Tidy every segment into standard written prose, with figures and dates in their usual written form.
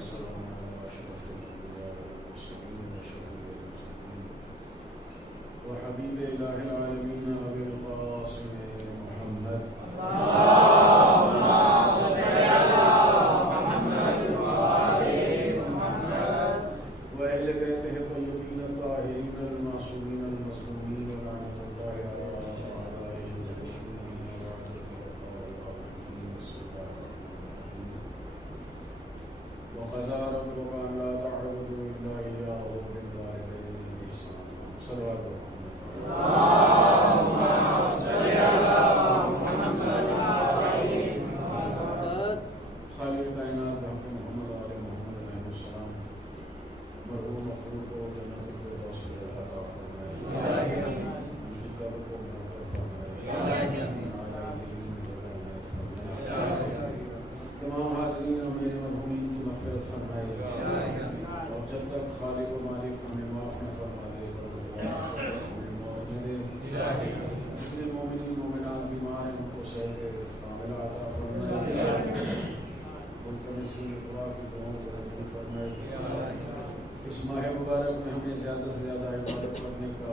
والسلام على أشرف الأنبياء والمرسلين وحبيب إله العالمين أبي القاسم محمد اللهم صل على محمد وآل محمد وأهل بيته الطيبين الطاهرين المعصومين المظلومين ولعنة الله على أعدائهم المجرمين وعلى الخلفاء الراشدين. بسم الله الرحمن الرحيم. وقضى ربك ألا تعبدوا إلا إياه وبالوالدين إحسانا. صلوات اللهم صل على محمد وآل محمد. خالق کائنات حضرت محمد وآل محمد علیہ السلام مرحوم مغفور کو جنت الفردوس عطا فرمائے، قبر کو منور فرمائے، تمام حاضرین اور میرے مرحومین کی مغفرت فرمائے، اور جب تک خالق و مالک ہمیں معاف نہ فرما دے جتنے مومنین مومنات بیمار ہیں ان کو صحت کاملہ عطا فرمائے، ملتمسین دعا کی دعاؤں کو قبول فرمائے۔ اس ماہ مبارک میں ہمیں زیادہ سے زیادہ عبادت کرنے کا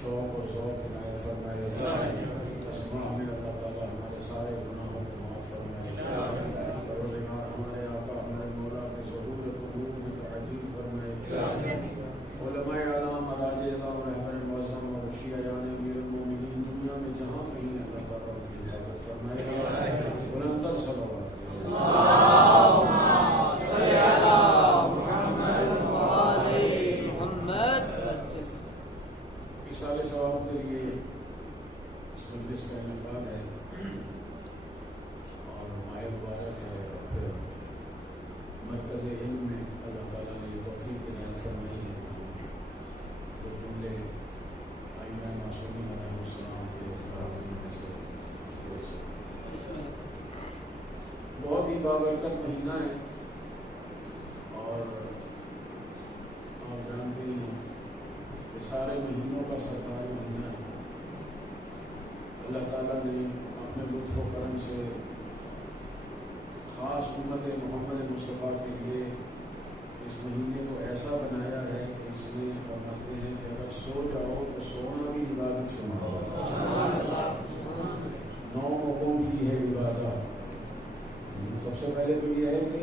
شوق اور ذوق عنایت فرمائے۔ اس ماہ میں اللہ تعالیٰ ہمارے سارے گناہوں کو معاف فرمائے، پروردگار ہمارے آقا ہمارے مولا کے ظہور قبول میں تعجیل فرمائے، علماء اعلام مراجع اعظام رہبر معظم اور شیعان امیر المومنین دنیا میں جہاں کہیں اللہ تعالیٰ کی حفاظت فرمائے۔ بلندتر صلوات اللہم صل علی محمد وآل محمد۔ اصال ثواب کے لیے اس مجلس کا انعقاد ہے اور ماہ مبارک ہے، اور پھر مرکز علم میں اللہ تعالیٰ نے یہ توفیق عنایت فرمائی ہے تو جملے آئینہ معصومین علیہ السلام کے قرآن میں سے بہت ہی بابرکت مہینہ ہے، اور آپ جانتے ہی ہیں کہ سارے مہینوں کا سرکاری مہینہ ہے۔ اللہ تعالیٰ نے اپنے لطف و کرم سے خاص امت محمد مصطفیٰ کے لیے اس مہینے کو ایسا بنایا ہے کہ اس میں فرماتے ہیں کہ اگر سو جاؤ تو سونا بھی عبادت سنا، نوم وقوم فی ہے عبادت۔ سب سے پہلے تو یہ ہے کہ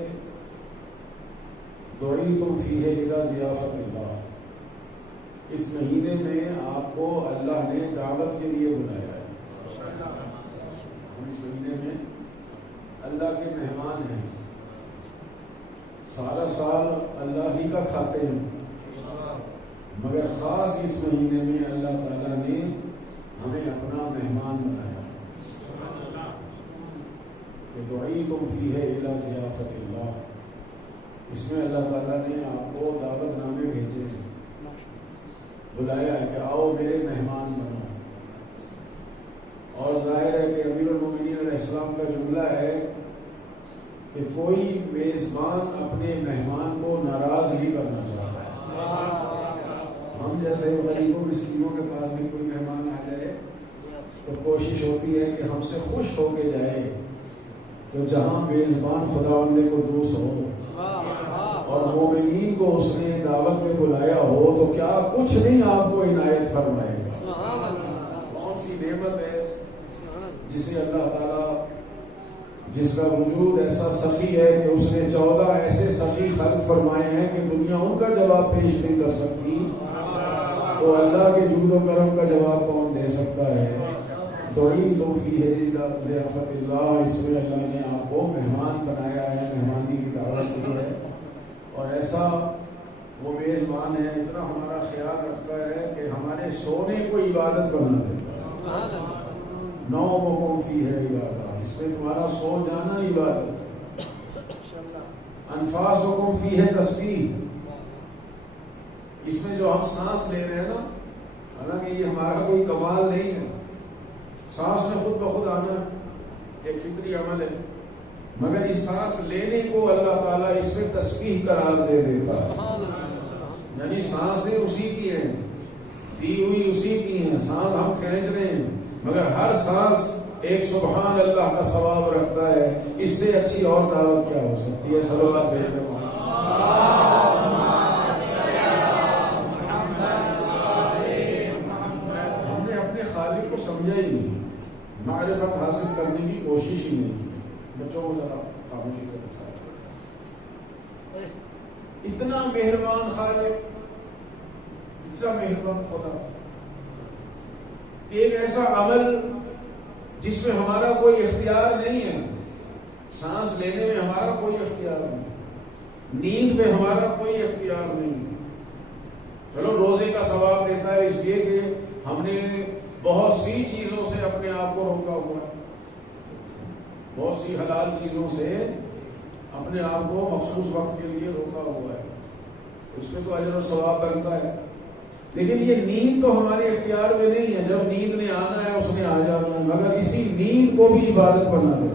دعیتم فیہ الی ضیافت اللہ، اس مہینے میں آپ کو اللہ نے دعوت کے لیے بلایا ہے۔ ہم اس مہینے میں اللہ کے مہمان ہیں، سارا سال اللہ ہی کا کھاتے ہیں، مگر خاص اس مہینے میں اللہ تعالیٰ نے ہمیں اپنا مہمان بنایا کہ دعیتم فیہ الی ضیافت اللہ۔ اس میں اللہ تعالیٰ نے آپ کو دعوت نامے بھیجے ہیں، بلایا ہے کہ آؤ میرے مہمان بنو۔ اور ظاہر ہے کہ امیر المومنین علیہ السلام کا جملہ ہے کہ کوئی میزبان اپنے مہمان کو ناراض نہیں کرنا چاہتا۔ ہم جیسے غریبوں مسکینوں کے پاس بھی کوئی مہمان آ جائے تو کوشش ہوتی ہے کہ ہم سے خوش ہو کے جائے، تو جہاں میزبان خداوند قدوس ہو اور مومنین کو اس نے دعوت میں بلایا ہو تو کیا کچھ نہیں آپ کو عنایت فرمائے گا۔ کون سی نعمت ہے جسے اللہ تعالیٰ، جس کا وجود ایسا سخی ہے کہ اس نے 14 ایسے سخی خلق فرمائے ہیں کہ دنیا ان کا جواب پیش نہیں کر سکتی، تو اللہ کے جود و کرم کا جواب کون دے سکتا ہے؟ دعیتم فیہ الی ضیافت اللہ، اس میں اللہ نے آپ کو مہمان بنایا ہے، مہمانی کی دعوت دی ہے، اور ایسا وہ میزبان ہے اتنا ہمارا خیال رکھتا ہے کہ ہمارے سونے کو عبادت بنا دیتا ہے۔ نومکم فیہ عبادت، اس میں تمہارا سو جانا عبادت ہے۔ انفاسکم فیہ تسبیح، اس میں جو ہم سانس لے رہے ہیں نا، حالانکہ یہ ہمارا کوئی کمال نہیں ہے، سانس میں خود بخود آنا ایک فطری عمل ہے، مگر اس سانس لینے کو اللہ تعالیٰ اس میں تسبیح قرار دے دیتا ہے۔ یعنی سانسیں اسی کی ہیں، دی ہوئی اسی کی ہیں، سانس ہم کھینچ رہے ہیں، مگر ہر سانس ایک سبحان اللہ کا ثواب رکھتا ہے، اس سے اچھی اور دعوت کیا ہو سکتی ہے؟ صلوات بھیجو۔ ہم نے اپنے خالق کو سمجھا ہی نہیں، معرفت حاصل کرنے کی کوشش ہی نہیں کی۔ بچوں کو ذرا خاموشی کرو۔ اتنا مہربان خالق، اتنا مہربان خدا، ایک ایسا عمل جس میں ہمارا کوئی اختیار نہیں ہے، سانس لینے میں ہمارا کوئی اختیار نہیں، نیند میں ہمارا کوئی اختیار نہیں۔ چلو روزے کا ثواب دیتا ہے اس لیے کہ ہم نے بہت سی چیزوں سے اپنے آپ کو روکا ہوا ہے، بہت سی حلال چیزوں سے اپنے آپ کو مخصوص وقت کے لیے روکا ہوا ہے، اس میں تو اجر و ثواب بنتا ہے۔ لیکن یہ نیند تو ہمارے اختیار میں نہیں ہے، جب نیند نے آنا ہے اس نے آ جانا ہے، مگر اسی نیند کو بھی عبادت بنا دے۔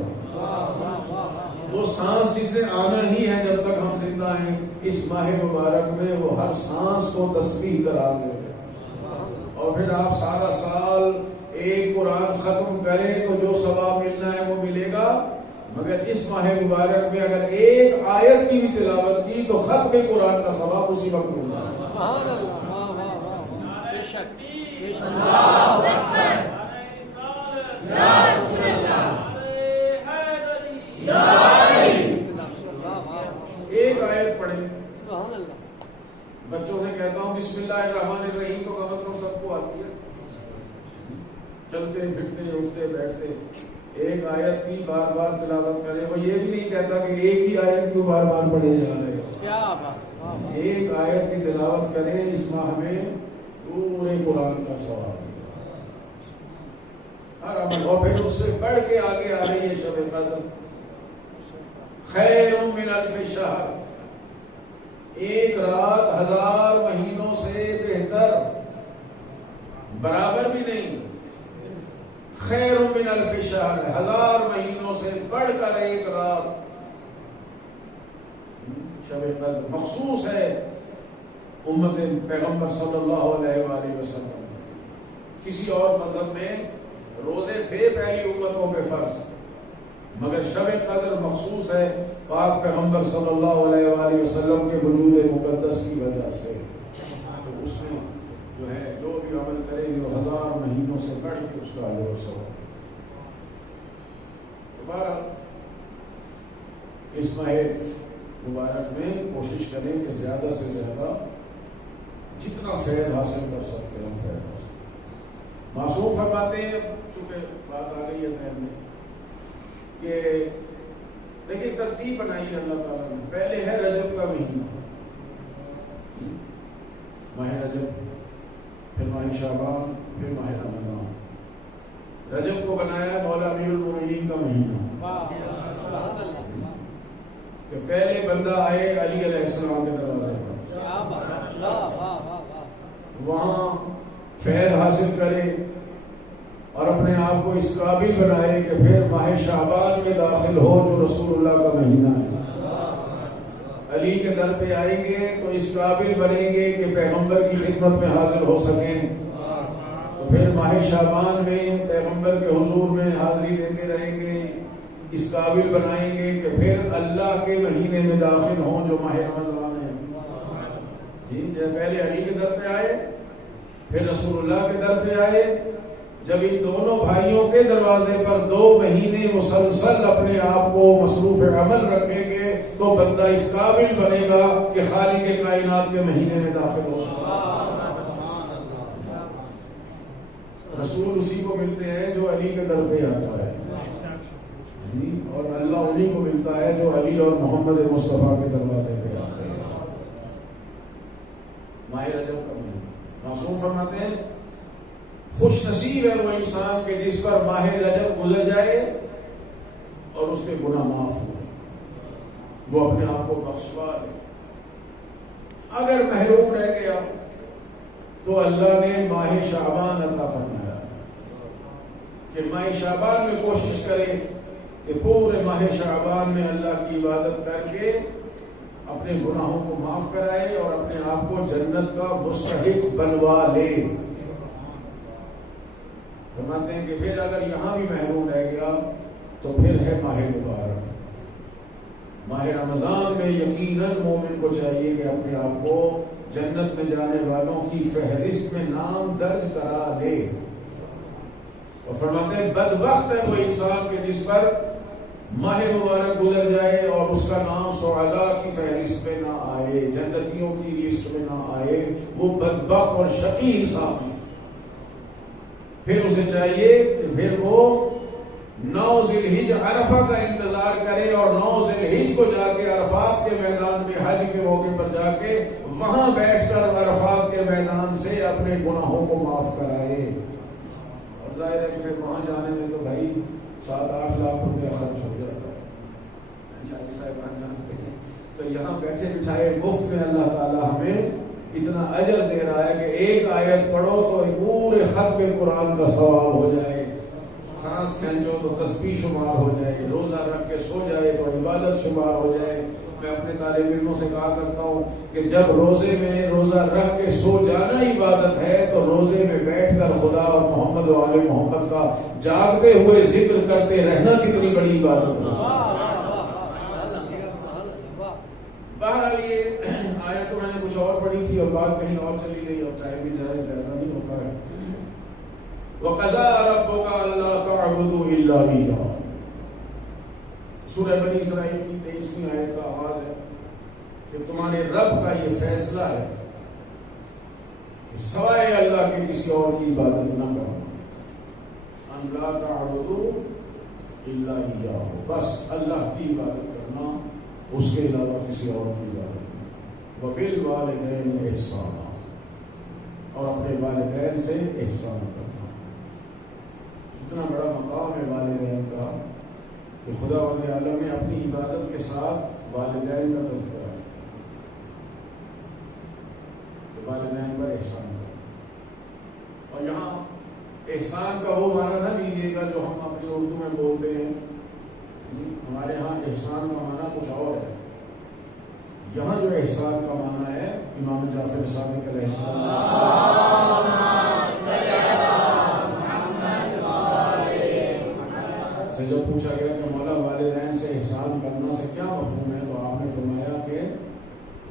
وہ سانس جس نے آنا ہی ہے جب تک ہم زندہ ہیں، اس ماہ مبارک میں وہ ہر سانس کو تسبیح قرار دے گا۔ اور پھر آپ سارا سال ایک قرآن ختم کریں تو جو ثواب ملنا ہے وہ ملے گا، مگر اس ماہ مبارک میں اگر ایک آیت کی بھی تلاوت کی تو ختم قرآن کا ثواب اسی وقت ملنا ہے۔ ایک آیت پڑھیں، بچوں سے کہتا ہوں بسم اللہ الرحمن الرحیم تو کم از کم سب کو آتی ہے، چلتے پھرتے اٹھتے بیٹھتے ایک آیت کی بار بار تلاوت کرے۔ وہ یہ بھی نہیں کہتا کہ ایک ہی آیت کیوں بار بار پڑھے جا رہے ہیں، ایک آیت کی تلاوت کریں، اس ماہ میں پورے قرآن کا ثواب ہر عمل۔ اور پھر اس سے بڑھ کے آگے آ رہی ہے شب قدر، خیر من الف شہر، ایک رات 1000 مہینوں سے بہتر، برابر بھی نہیں، خیر من الف شہر، 1000 مہینوں سے بڑھ کر ایک رات شب قدر مخصوص ہے امت پیغمبر صلی اللہ علیہ وآلہ وسلم۔ کسی اور مذہب میں روزے تھے پہلی امتوں پہ فرض، مگر شب قدر مخصوص ہے پاک پیغمبر صلی اللہ علیہ وآلہ وسلم کے وجود مقدس کی وجہ سے۔ تو اس میں جو ہے جو بھی عمل کرے گی وہ 1000 مہینوں سے بڑھ کے اس کا اجر و ثواب۔ دوبارہ اس ماہ مبارک میں کوشش کریں کہ زیادہ سے زیادہ جتنا فیض حاصل کر سکتے ہیں فیض حاصل۔ معصوم فرماتے ہیں، چونکہ بات آ گئی ہے ذہن میں، کہ دیکھیں ترتیب بنائی ہے اللہ تعالیٰ نے۔ پہلے ہے رجب کا مہینہ، ماہ رجب، پھر ماہ شعبان، پھر ماہ رمضان۔ رجب کو بنایا ہے مولا امیر المومنین کا مہینہ، کہ پہلے بندہ آئے علی علیہ السلام کے دروازے پر، وہاں فیض حاصل کرے اور اپنے آپ کو اس قابل بنائے کہ پھر ماہ شعبان میں داخل ہو جو رسول اللہ کا مہینہ ہے۔ علی کے در پہ آئیں گے تو اس قابل بنیں گے کہ پیغمبر کی خدمت میں حاضر ہو سکیں، تو پھر ماہ شعبان میں پیغمبر کے حضور میں حاضری دیتے رہیں گے، اس قابل بنائیں گے کہ پھر اللہ کے مہینے میں داخل ہوں جو ماہ رمضان ہے۔ جی پہلے علی کے در پہ آئے، پھر رسول اللہ کے در پہ آئے۔ جب ان دونوں بھائیوں کے دروازے پر 2 مہینے مسلسل اپنے آپ کو مصروف عمل رکھیں گے تو بندہ اس قابل بنے گا کہ خالق کائنات کے مہینے میں داخل ہو سکتا ہے۔ رسول اسی کو ملتے ہیں جو علی کے در پہ آتا ہے، اور اللہ انہی کو ملتا ہے جو علی اور محمد مصطفیٰ کے دروازے پہ آتے ہیں۔ ماہ رجب کا مہینہ، معصوم فرماتے ہیں خوش نصیب ہے وہ انسان کہ جس پر ماہ رجب گزر جائے اور اس کے گناہ معاف ہو، وہ اپنے آپ کو بخشوا لے۔ اگر محروم رہ گیا تو اللہ نے ماہ شعبان عطا فرمایا کہ ماہ شعبان میں کوشش کرے کہ پورے ماہ شعبان میں اللہ کی عبادت کر کے اپنے گناہوں کو معاف کرائے اور اپنے آپ کو جنت کا مستحق بنوا لے۔ فرماتے ہیں کہ پھر اگر یہاں بھی محروم رہ گیا تو پھر ہے ماہ مبارک. ماہ رمضان میں یقیناً مومن کو چاہیے کہ اپنے آپ کو جنت میں جانے والوں کی فہرست میں نام درج کرا لے. اور فرماتے ہیں بدبخت ہے وہ انسان کہ جس پر ماہ مبارک گزر جائے اور اس کا نام سعداء کی فہرست میں نہ آئے، جنتیوں کی لسٹ میں نہ آئے. وہ بدبخت اور شقی انسان ہے. پھر اسے چاہیے کہ پھر وہ 9 ذی الحج عرفہ کا انتظار کرے اور 9 ذی الحج کو جا کے عرفات کے میدان میں حج کے موقع پر جا کے وہاں بیٹھ کر عرفات کے میدان سے اپنے گناہوں کو معاف کرائے. اور ظاہر ہے کہ پھر وہاں جانے میں تو بھائی 7-8 لاکھ روپیہ خرچ ہو جاتا ہے. صاحب جانتے ہیں تو یہاں بیٹھے بٹھائے مفت میں اللہ تعالیٰ ہمیں اتنا اجر دے رہا ہے کہ ایک آیت پڑھو تو پورے ختم قرآن کا ثواب ہو جائے. سانس کھینچو تو تسبیح شمار ہو جائے، روزہ رکھ کے سو جائے تو عبادت شمار ہو جائے. میں اپنے طالب علموں سے کہا کرتا ہوں کہ جب روزے میں روزہ رکھ کے سو جانا عبادت ہے تو روزے میں بیٹھ کر خدا اور محمد و آل محمد کا جاگتے ہوئے ذکر کرتے رہنا کتنی بڑی عبادت ہے. بہرحال یہ آیت تو میں نے کچھ اور پڑھی تھی اور بات کہیں اور چلی گئی اور ٹائم بھی زیادہ نہیں ہوتا ہے. وَقَضَىٰ رَبُّكَ أَلَّا تَعْبُدُوا إِلَّا إِيَّاهُ. سورہ بنی اسرائیل کی 23ویں آیت کا آغاز ہے کہ تمہارے رب کا یہ فیصلہ ہے کہ سوائے اللہ کے کسی اور کی عبادت نہ کرو. أَن لَا تَعْبُدُوا إِلَّا إِيَّاهُ. بس اللہ کی عبادت کرنا، اس کے علاوہ کسی اور کی عبادت نہیں. وَبِالْوَالِدَيْنِ إِحْسَانًا. اور اپنے والدین سے احسان کرنا. اتنا بڑا مقام ہے والدین کا کہ خدا وند عالم نے اپنی عبادت کے ساتھ والدین کا تذکرہ ہے کہ والدین پر احسان کرنا. اور یہاں احسان کا وہ معنی نہ لیجیے گا جو ہم اپنی اردو میں بولتے ہیں. ہمارے ہاں احسان کا معنی کچھ اور ہے. یہاں جو احسان کا معنی ہے امام جعفر صادق علیہ السلام سے جب پوچھا گیا کہ مولا والدین سے احسان کرنا سے کیا مفہوم ہے تو آپ نے فرمایا کہ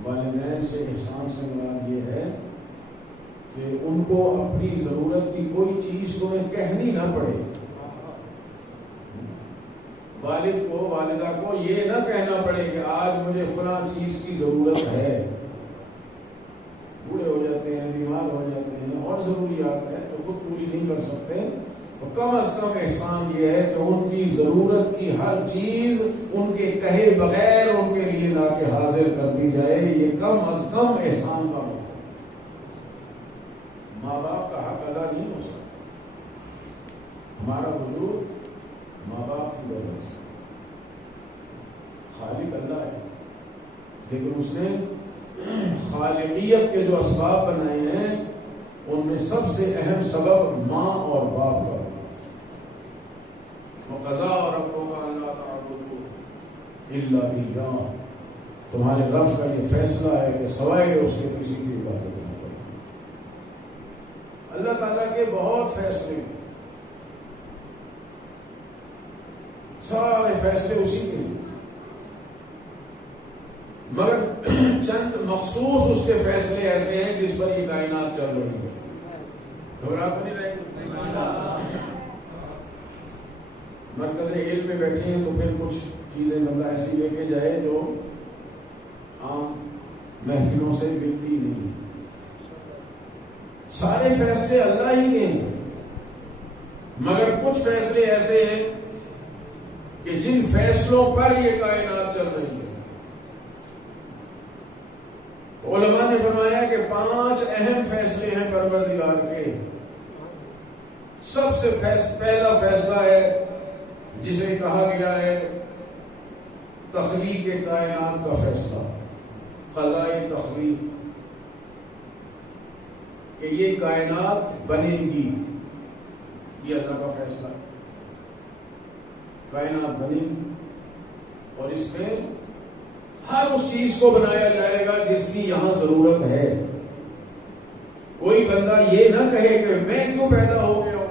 والدین سے احسان سے مراد یہ ہے کہ ان کو اپنی ضرورت کی کوئی چیز تمہیں کہنی نہ پڑے. والد کو والدہ کو یہ نہ کہنا پڑے کہ آج مجھے فلاں چیز کی ضرورت ہے. بوڑھے ہو جاتے ہیں، بیمار ہو جاتے ہیں اور ضروریات ہے تو خود پوری نہیں کر سکتے. تو کم از کم احسان یہ ہے کہ ان کی ضرورت کی ہر چیز ان کے کہے بغیر ان کے لیے لا کے حاضر کر دی جائے. یہ کم از کم احسان کا مطلب. ماں باپ کا حق ادا نہیں ہو سکتا. ہمارا وجود ماں باپ کی وجہ سے. خالق اللہ ہے لیکن اس نے خالقیت کے جو اسباب بنائے ہیں ان میں سب سے اہم سبب ماں اور باپ کا. وَقَضَىٰ رَبُّكَ أَلَّا تَعْبُدُوا إِلَّا إِيَّاهُ. تمہارے رب کا یہ فیصلہ ہے کہ سوائے اس کے کسی کی عبادت نہ کرو. اللہ تعالیٰ کے بہت فیصلے ہیں، سارے فیصلے اسی کے ہیں، مگر چند مخصوص اس کے فیصلے ایسے ہیں جس پر یہ کائنات چل رہی ہے. گھبرا تو نہیں رہے. مرکز علم میں بیٹھے ہیں تو پھر کچھ چیزیں بندہ ایسی لے کے جائے جو عام محفلوں سے ملتی نہیں. سارے فیصلے اللہ ہی کے ہیں مگر کچھ فیصلے ایسے ہیں کہ جن فیصلوں پر یہ کائنات چل رہی ہے. علماء نے فرمایا کہ 5 اہم فیصلے ہیں پروردگار کے. سب سے پہلا فیصلہ ہے جسے کہا گیا ہے تخلیق کائنات کا فیصلہ، قضاء تخلیق، کہ یہ کائنات بنے گی. یہ اللہ کا فیصلہ. کائنات بنے گی اور اس میں ہر اس چیز کو بنایا جائے گا جس کی یہاں ضرورت ہے. کوئی بندہ یہ نہ کہے کہ میں کیوں پیدا ہو گیا ہوں.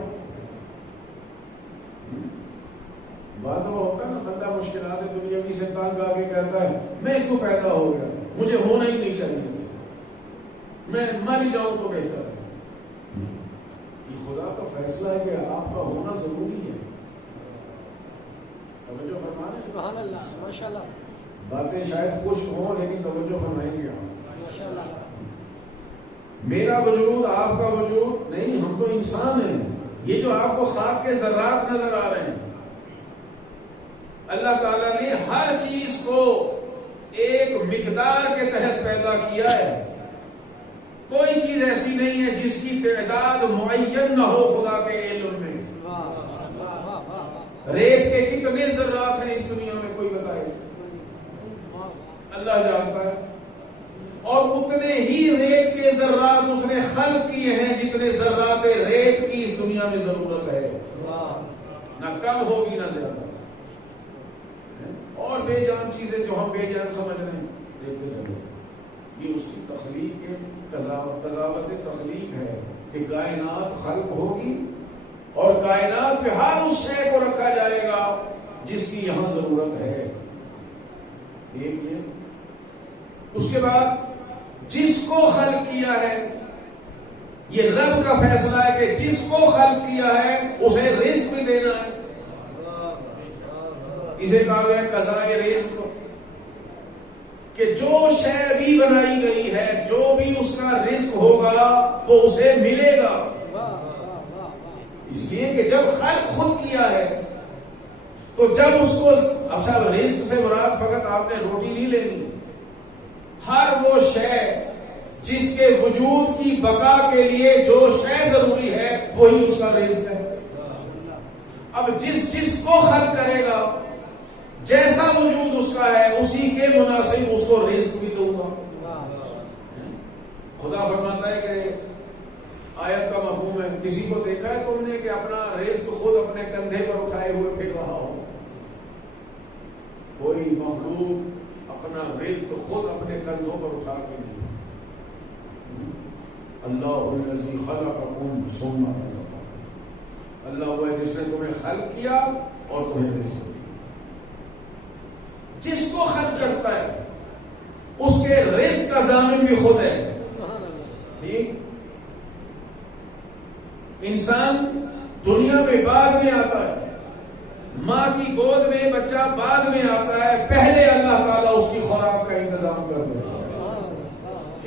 تنگ آ کے کہتا ہے میں کیوں پیدا ہو گیا, مجھے ہونا ہی نہیں چاہیے تھا, میں مر ہی جاؤں تو بہتر ہے. یہ خدا کا فیصلہ ہے کہ آپ کا ہونا ضروری ہے. توجہ فرمائیں. سبحان اللہ, ماشاء اللہ. باتیں شاید خوش ہوں لیکن توجہ فرمائیں گے آپ. ماشاء اللہ. میرا وجود آپ کا وجود نہیں, ہم تو انسان ہیں. یہ جو آپ کو خاک کے ذرات نظر آ رہے ہیں, اللہ تعالیٰ نے ہر چیز کو ایک مقدار کے تحت پیدا کیا ہے. کوئی چیز ایسی نہیں ہے جس کی تعداد معین نہ ہو خدا کے علم میں. ریت کے کتنے ذرات ہیں اس دنیا میں کوئی بتائے؟ اللہ جانتا ہے. اور اتنے ہی ریت کے ذرات اس نے خلق کیے ہیں جتنے ذرات ریت کی اس دنیا میں ضرورت ہے, نہ کم ہوگی نہ زیادہ. اور بے جان چیزیں جو ہم بے جان سمجھ رہے ہیں دیکھتے چلو, یہ اس کی تخلیق کے قضاوت تخلیق ہے کہ کائنات خلق ہوگی اور کائنات پہ ہر اس شے کو رکھا جائے گا جس کی یہاں ضرورت ہے. ایک یہ. اس کے بعد جس کو خلق کیا ہے, یہ رب کا فیصلہ ہے کہ جس کو خلق کیا ہے اسے رزق بھی دینا ہے. اسے کہا گیا قضاء رزق, کہ جو شے بھی بنائی گئی ہے, جو بھی اس کا رزق ہوگا وہ اسے ملے گا. اس لیے کہ جب خلق خود کیا ہے تو جب اس کو, اب صاحب رزق سے مراد فقط آپ نے روٹی نہیں لینی, ہر وہ شے جس کے وجود کی بقا کے لیے جو شے ضروری ہے وہی اس کا رزق ہے. اب جس کو خلق کرے گا جیسا وجود اس کا ہے اسی کے مناسب اس کو رزق بھی دوں گا. خدا فرماتا ہے کہ آیت کا مفہوم ہے, کسی کو دیکھا ہے تم نے کہ اپنا رزق خود اپنے کندھے پر اٹھائے ہوئے پھر رہا ہو؟ کوئی مخلوق اپنا رزق خود اپنے کندھوں پر اٹھا کے نہیں. اللہ الذی خلقکم ثم رزقکم, اللہ وہ ہے جس نے تمہیں خلق کیا اور تمہیں رزق دیا. جس کو خلق کرتا ہے اس کے رزق کا ضامن بھی خود ہے. ٹھیک, انسان دنیا میں بعد میں آتا ہے, ماں کی گود میں بچہ بعد میں آتا ہے, پہلے اللہ تعالیٰ اس کی خوراک کا انتظام کر دیتا ہے.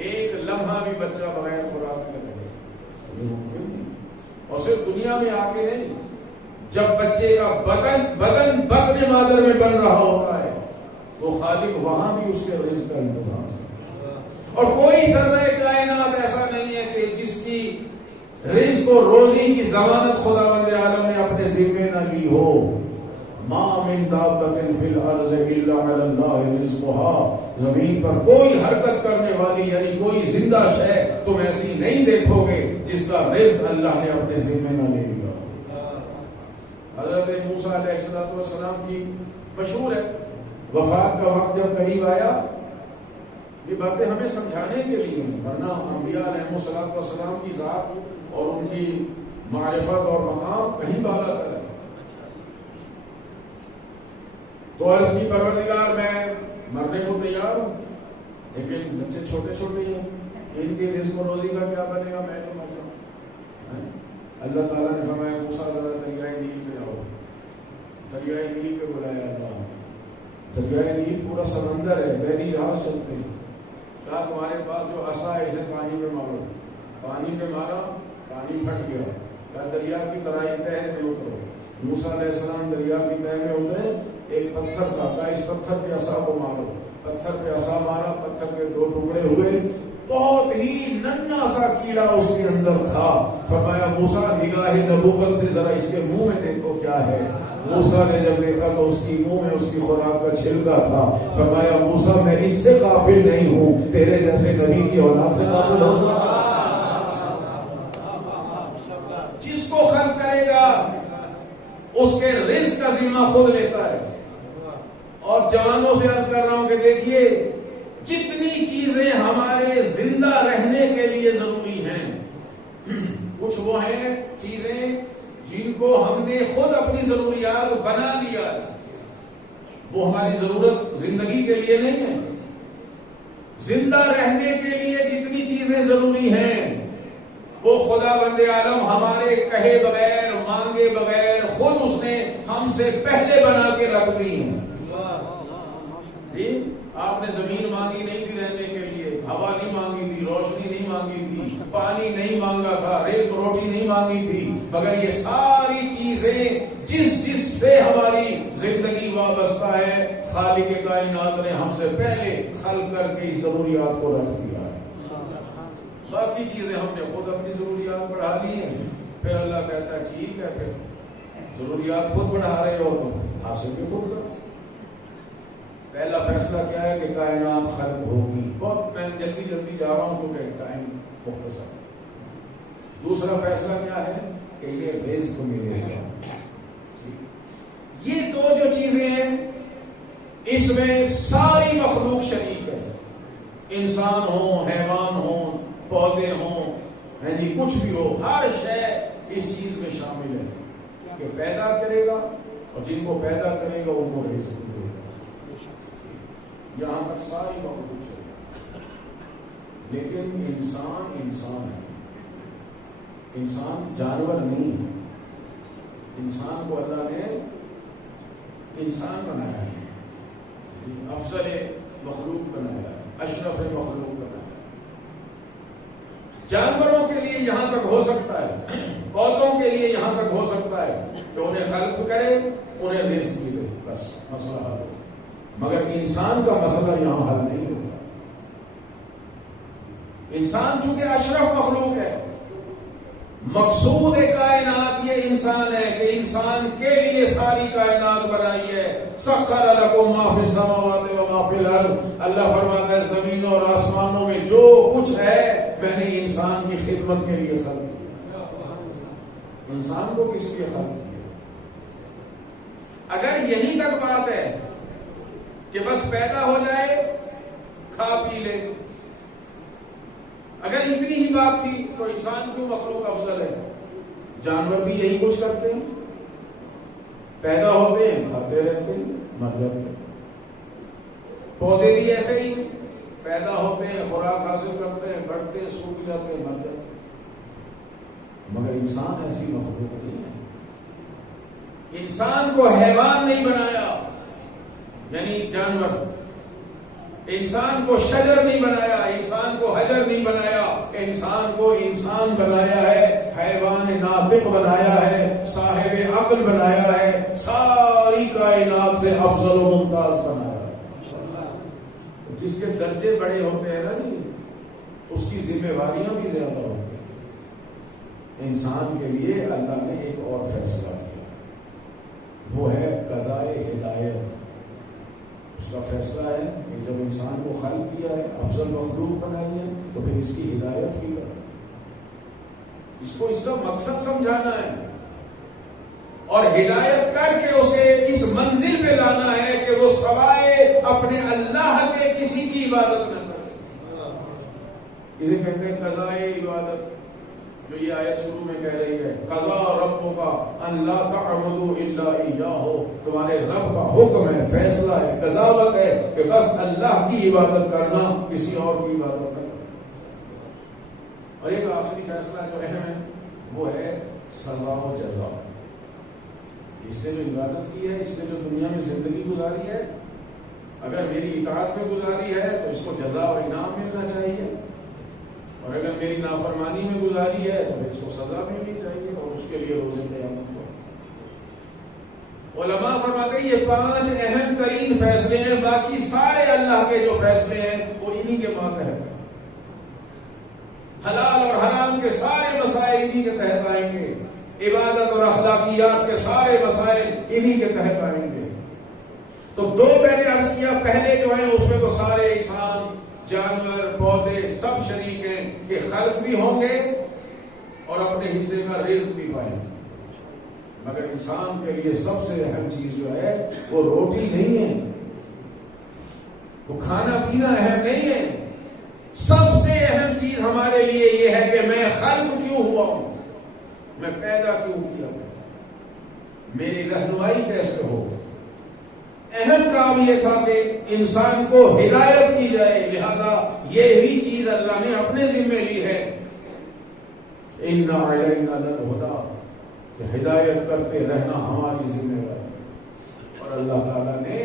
ایک لمحہ بھی بچہ بغیر خوراک کے رہے ممکن نہیں. اور صرف دنیا میں آ کے نہیں, جب بچے کا بدن بطن مادر میں بن رہا ہوتا ہے تو خالق وہاں بھی اس کے رزق کا انتظام ہے. اور کوئی ذرہ کائنات ایسا نہیں ہے کہ جس کی رزق و روزی کی ضمانت خداوند عالم نے اپنے ذمہ نہ لی ہو. ما من دابۃ فی الارض الا علی اللہ رزقها, زمین پر کوئی حرکت کرنے والی یعنی کوئی زندہ شے تم ایسی نہیں دیکھو گے جس کا رزق اللہ نے اپنے ذمہ نہ لے لیا. حضرت موسیٰ علیہ السلام کی مشہور ہے, وفات کا وقت جب قریب آیا, یہ باتیں ہمیں سمجھانے کے لیے ہیں, ورنہ انبیاء علیہ السلام کی ذات اور ان کی معرفت اور مقام کہیں بالا تر ہے. تو عرض کی پروردگار میں مرنے کو تیار ہوں لیکن بچے چھوٹے چھوٹے ہیں, ان کے رزق و روزی کا کیا بنے گا, میں تو مر جاؤں. اللہ تعالیٰ نے فرمایا موسیٰ ذرا دریائے نیل پہ آؤ. دریائے نیل پہ بلایا اللہ نے. دریائے نیل پورا سمندر ہے, بحری جہاز چلتے ہیں. کہا تمہارے پاس جو عصا ہے اسے پانی میں مارو. پانی میں مارا, پانی پھٹ گیا. کہا دریا کی ترائی تہہ میں اترو. موسیٰ علیہ السلام دریا کی تہہ میں اترے, ایک پتھر تھا, کہا اس پتھر پہ عصا کو مارو. پتھر پہ عصا مارا, پتھر پہ 2 ٹکڑے ہوئے. بہت ہی ننھا سا کیڑا اس کے اندر تھا. فرمایا موسیٰ نگاہ نبوت سے ذرا اس کے منہ میں دیکھو کیا ہے. موسیٰ نے جب دیکھا تو اس کی منہ میں اس کی خوراک کا چھلکا تھا. فرمایا موسیٰ میں اس سے غافل نہیں ہوں, تیرے جیسے نبی کی اولاد سے غافل ہو سکتا. جس کو خلق کرے گا اس کے رزق کا ذمہ خود لیتا ہے. اور جوانوں سے عرض کر رہا ہوں کہ دیکھیے جتنی چیزیں ہمارے زندہ رہنے کے لیے ضروری ہیں, کچھ وہ ہیں چیزیں جن کو ہم نے خود اپنی ضروریات بنا لیا. وہ ہماری ضرورت زندگی کے لیے نہیں ہے. زندہ رہنے کے لیے جتنی چیزیں ضروری ہیں وہ خدا بند عالم ہمارے کہے بغیر مانگے بغیر خود اس نے ہم سے پہلے بنا کے رکھ دی ہیں. جی آپ نے زمین مانگی نہیں تھی رہنے کے لیے، ہوا نہیں مانگی تھی، روشنی نہیں مانگی تھی، پانی نہیں مانگا تھا، رزق روٹی نہیں مانگی تھی، مگر یہ ساری چیزیں جس سے ہماری زندگی وابستہ ہے خالق کائنات نے ہم سے پہلے خلق کر کے اس ضروریات کو رکھ دیا ہے. باقی چیزیں ہم نے خود اپنی ضروریات بڑھا لی ہیں. پھر اللہ کہتا ہے ٹھیک ہے، پھر ضروریات خود بڑھا رہے ہو تو حاصل بھی خود کرو. پہلا فیصلہ کیا ہے کہ کائنات خلق ہوگی. بہت میں جلدی جا رہا ہوں کیونکہ ٹائم مختصر. دوسرا فیصلہ کیا ہے کہ یہ رزق ملے گا. یہ دو جو چیزیں ہیں اس میں ساری مخلوق شریک ہے. انسان ہو، حیوان ہو، پودے ہوں، یعنی کچھ بھی ہو، ہر شے اس چیز میں شامل ہے کہ پیدا کرے گا اور جن کو پیدا کرے گا ان کو رزق ملے گا. یہاں تک ساری مخلوق ہے. لیکن انسان ہے. انسان جانور نہیں ہے. انسان کو اللہ نے انسان بنایا ہے، افضل مخلوق بنایا ہے، اشرف مخلوق بنایا ہے. جانوروں کے لیے یہاں تک ہو سکتا ہے، پودوں کے لیے یہاں تک ہو سکتا ہے کہ انہیں خلق کرے، انہیں رزق ملے، بس مسئلہ حل ہو. مگر انسان کا مسئلہ یہاں حل نہیں ہوگا. انسان چونکہ اشرف مخلوق ہے، مقصود کائنات یہ انسان ہے کہ انسان کے لیے ساری کائنات بنائی ہے. سخر لکم ما فی السماوات و ما فی الارض. اللہ فرماتا ہے زمینوں اور آسمانوں میں جو کچھ ہے میں نے انسان کی خدمت کے لیے خلق کیا. انسان کو کس لیے خلق کیا؟ اگر یہیں تک بات ہے کہ بس پیدا ہو جائے کھا پی لے، اگر اتنی ہی بات تھی تو انسان کیوں مخلوق افضل ہے؟ جانور بھی یہی کچھ کرتے ہیں، پیدا ہوتے ہیں، کھاتے رہتے ہیں، مر جاتے ہیں. پودے بھی ایسے ہی پیدا ہوتے ہیں، خوراک حاصل کرتے ہیں، بڑھتے ہیں، سوکھ جاتے ہیں، مر جاتے ہیں. مگر انسان ایسی مخلوق نہیں ہے. انسان کو حیوان نہیں بنایا یعنی جانور، انسان کو شجر نہیں بنایا، انسان کو حجر نہیں بنایا، انسان کو انسان بنایا ہے، حیوان ناطق بنایا ہے، صاحب عقل بنایا ہے، ساری کائنات سے افضل و ممتاز بنایا ہے. جس کے درجے بڑے ہوتے ہیں نا جی، اس کی ذمہ داریاں بھی زیادہ ہوتی ہیں. انسان کے لیے اللہ نے ایک اور فیصلہ کیا، وہ ہے قضائے ہدایت. اس کا فیصلہ ہے کہ جب انسان کو خلق کیا ہے، افضل مخلوق بنائی ہے، تو پھر اس کی ہدایت بھی کرنا، اس کو اس کا مقصد سمجھانا ہے اور ہدایت کر کے اسے اس منزل پہ لانا ہے کہ وہ سوائے اپنے اللہ کے کسی کی عبادت نہ کرے. اسے کہتے ہیں قضائے عبادت، جو یہ آیت شروع میں کہہ رہی ہے قضا ربک ان لا تعبدوا الا ایاہ. تمہارے رب کا حکم ہے، فیصلہ ہے، قضاوت ہے کہ بس اللہ کی عبادت کرنا، کسی اور کی عبادت نہ کرنا. اور ایک آخری فیصلہ جو اہم ہے وہ ہے سزا و جزا. اس نے جو عبادت کی ہے، اس نے جو دنیا میں زندگی گزاری ہے، اگر میری اطاعت میں گزاری ہے تو اس کو جزا و انعام ملنا چاہیے، اور اگر میری نافرمانی میں گزاری ہے تو پھر اس کو سزا ملنی چاہیے، اور اس کے لیے روزے قیامت ہو. علماء فرماتے ہیں یہ 5 اہم ترین فیصلے ہیں، باقی سارے اللہ کے جو فیصلے ہیں وہ انہی کے ماتحت ہیں. حلال اور حرام کے سارے مسائل انہی کے تحت آئیں گے، عبادت اور اخلاقیات کے سارے مسائل انہی کے تحت آئیں گے. تو 2 میں نے عرض کیا، پہلے جو ہیں اس میں تو سارے انسان، جانور، پودے سب شریک ہیں کہ خلق بھی ہوں گے اور اپنے حصے کا رزق بھی پائیں گے. مگر انسان کے لیے سب سے اہم چیز جو ہے وہ روٹی نہیں ہے، وہ کھانا پینا اہم نہیں ہے. سب سے اہم چیز ہمارے لیے یہ ہے کہ میں خلق کیوں ہوا ہوں، میں پیدا کیوں کیا ہوں، میری رہنمائی کیسے ہو. اہم کام یہ تھا کہ انسان کو ہدایت کی جائے، لہذا یہ بھی چیز اللہ نے اپنے ذمہ لی ہے، ان علینا للہدیٰ، کہ ہدایت کرتے رہنا ہماری ذمہ داری، اور اللہ تعالیٰ نے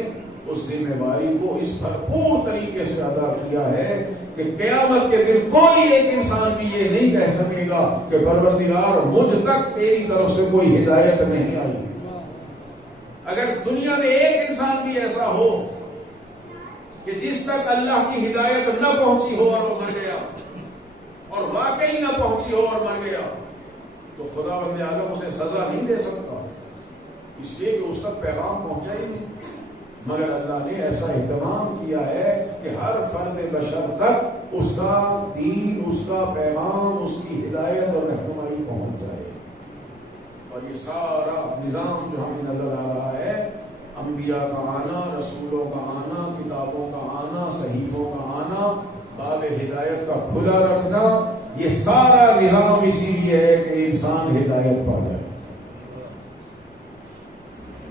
اس ذمہ داری کو اس بھرپور طریقے سے ادا کیا ہے کہ قیامت کے دن کوئی ایک انسان بھی یہ نہیں کہہ سکے گا کہ پروردگار مجھ تک تیری طرف سے کوئی ہدایت نہیں آئی۔ اگر دنیا میں ایک انسان بھی ایسا ہو کہ جس تک اللہ کی ہدایت نہ پہنچی ہو اور وہ مر گیا، اور واقعی نہ پہنچی ہو اور مر گیا، تو خدا بند عالم اسے سزا نہیں دے سکتا، اس لیے کہ اس تک پیغام پہنچا ہی نہیں۔ مگر اللہ نے ایسا اہتمام کیا ہے کہ ہر فرد بشر تک اس کا دین، اس کا پیغام، اس کی ہدایت اور رہنمائی پہنچ جائے۔ اور یہ سارا نظام جو ہمیں نظر آ رہا ہے، انبیاء کا آنا، رسولوں کا آنا، کتابوں کا آنا، صحیفوں کا آنا، باب ہدایت کا کھلا رکھنا، یہ سارا نظام اسی لیے ہے کہ انسان ہدایت پا جائے۔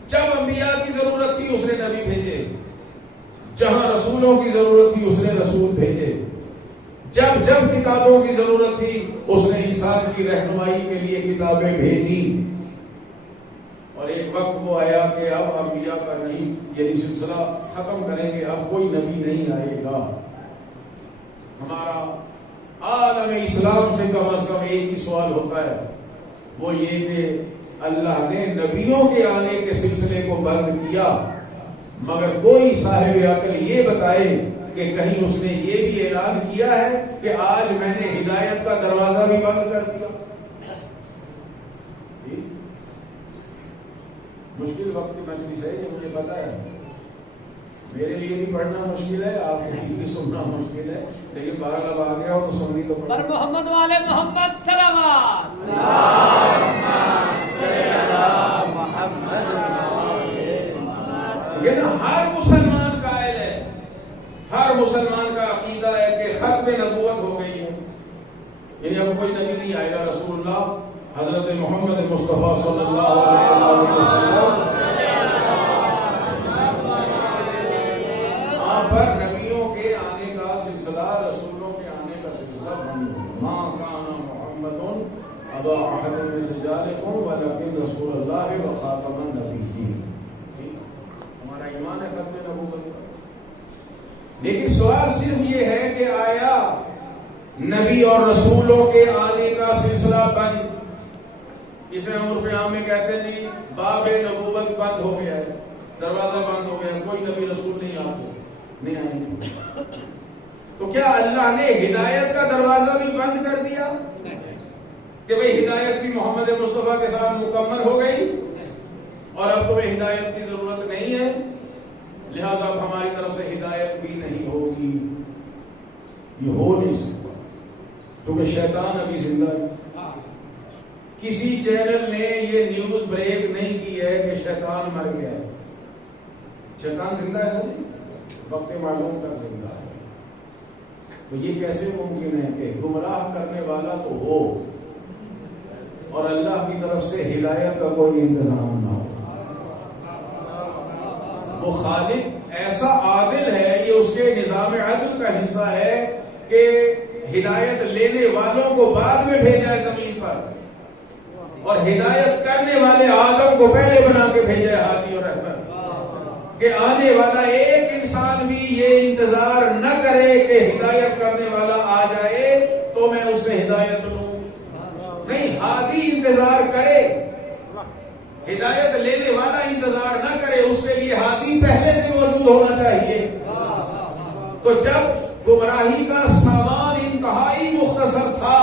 جب انبیاء کی ضرورت تھی اس نے نبی بھیجے، جہاں رسولوں کی ضرورت تھی اس نے رسول بھیجے، جب جب کتابوں کی ضرورت تھی اس نے انسان کی رہنمائی کے لیے کتابیں بھیجی۔ اور ایک وقت وہ آیا کہ اب انبیاء کا نہیں، یعنی سلسلہ ختم کریں گے، اب کوئی نبی نہیں آئے گا۔ ہمارا عالم اسلام سے کم از کم ایک ہی سوال ہوتا ہے، وہ یہ کہ اللہ نے نبیوں کے آنے کے سلسلے کو بند کیا، مگر کوئی صاحب عقل یہ بتائے کہ کہیں اس نے یہ بھی اعلان کیا ہے کہ آج میں نے ہدایت کا دروازہ بھی بند کر دیا۔ مشکل وقت کی مجلس ہے، یہ مجھے پتا ہے، میرے لیے بھی پڑھنا مشکل ہے، آپ کے لیے بھی سننا مشکل ہے، لیکن بہرحال اب آ گیا ہو تو سننی تو پڑے۔ پر محمد والے محمد صلوات، یہ نا ہر مسلمان قائل ہے، ہر مسلمان کا عقیدہ ہے کہ ختم نبوت ہو گئی ہے، یعنی اب کوئی نبی نہیں آئے گا۔ رسول اللہ حضرت محمد مصطفیٰ صلی اللہ علیہ وسلم پر نبیوں کے آنے کا سلسلہ، رسولوں کے آنے کا سلسلہ بند ہو گیا۔ ما کان محمد ابا احد من رجالکم ولکن رسول اللہ وخاتم النبیین۔ ہمارا ایمان ہے ختم نبوت پر، لیکن سوال صرف یہ ہے کہ آیا نبی اور رسولوں کے آنے کا سلسلہ بند، اسے ہم عرف عام میں کہتے ہیں جی باب نبوت بند ہو گیا ہے، دروازہ بند ہو گیا، کوئی نبی رسول نہیں آتے، نہیں آئیں گے، تو کیا اللہ نے ہدایت کا دروازہ بھی بند کر دیا کہ بھئی ہدایت بھی محمد مصطفیٰ کے ساتھ مکمل ہو گئی اور اب تمہیں ہدایت کی ضرورت نہیں ہے، لہذا اب ہماری طرف سے ہدایت بھی نہیں ہوگی؟ یہ ہو نہیں سکتا، کیونکہ شیطان ابھی زندہ ہے۔ کسی چینل نے یہ نیوز بریک نہیں کی ہے کہ شیطان مر گیا ہے، شیطان زندہ ہے نا، وقت معلوم تک زندہ ہے۔ تو یہ کیسے ممکن ہے کہ گمراہ کرنے والا تو ہو اور اللہ کی طرف سے ہدایت کا کوئی انتظام نہ ہو؟ وہ خالق ایسا عادل ہے، یہ اس کے نظام عدل کا حصہ ہے کہ ہدایت لینے والوں کو بعد میں بھیجا ہے زمین پر، اور ہدایت کرنے والے آدم کو پہلے بنا کے بھیجا ہے ہادی اور رحمت، کہ آنے والا ایک انسان بھی یہ انتظار نہ کرے کہ ہدایت کرنے والا آ جائے تو میں اسے ہدایت لوں، نہیں، ہادی انتظار کرے، ہدایت لینے والا انتظار نہ کرے، اس کے لیے ہادی پہلے سے موجود ہونا چاہیے۔ تو جب گمراہی کا سامان انتہائی مختصر تھا،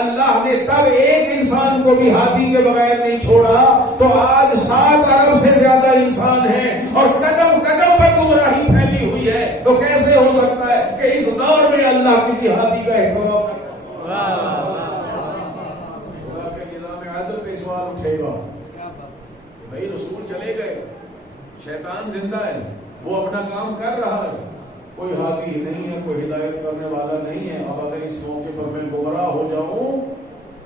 اللہ نے تب ایک انسان کو بھی ہادی کے بغیر نہیں چھوڑا، تو آج 7 ارب سے زیادہ انسان ہیں اور قدم قدم پر گمراہی پھیلی ہوئی ہے، تو کیسے ہو سکتا ہے کہ اس دور میں اللہ کسی ہادی کا اہتمام نہ کرے؟ خدا کے نظام عدل پہ سوال اٹھے گا، بھائی رسول چلے گئے، شیطان زندہ ہے، وہ اپنا کام کر رہا ہے، کوئی ہادی نہیں ہے، کوئی ہدایت کرنے والا نہیں ہے، اب اگر اس موقع پر میں گمراہ ہو جاؤں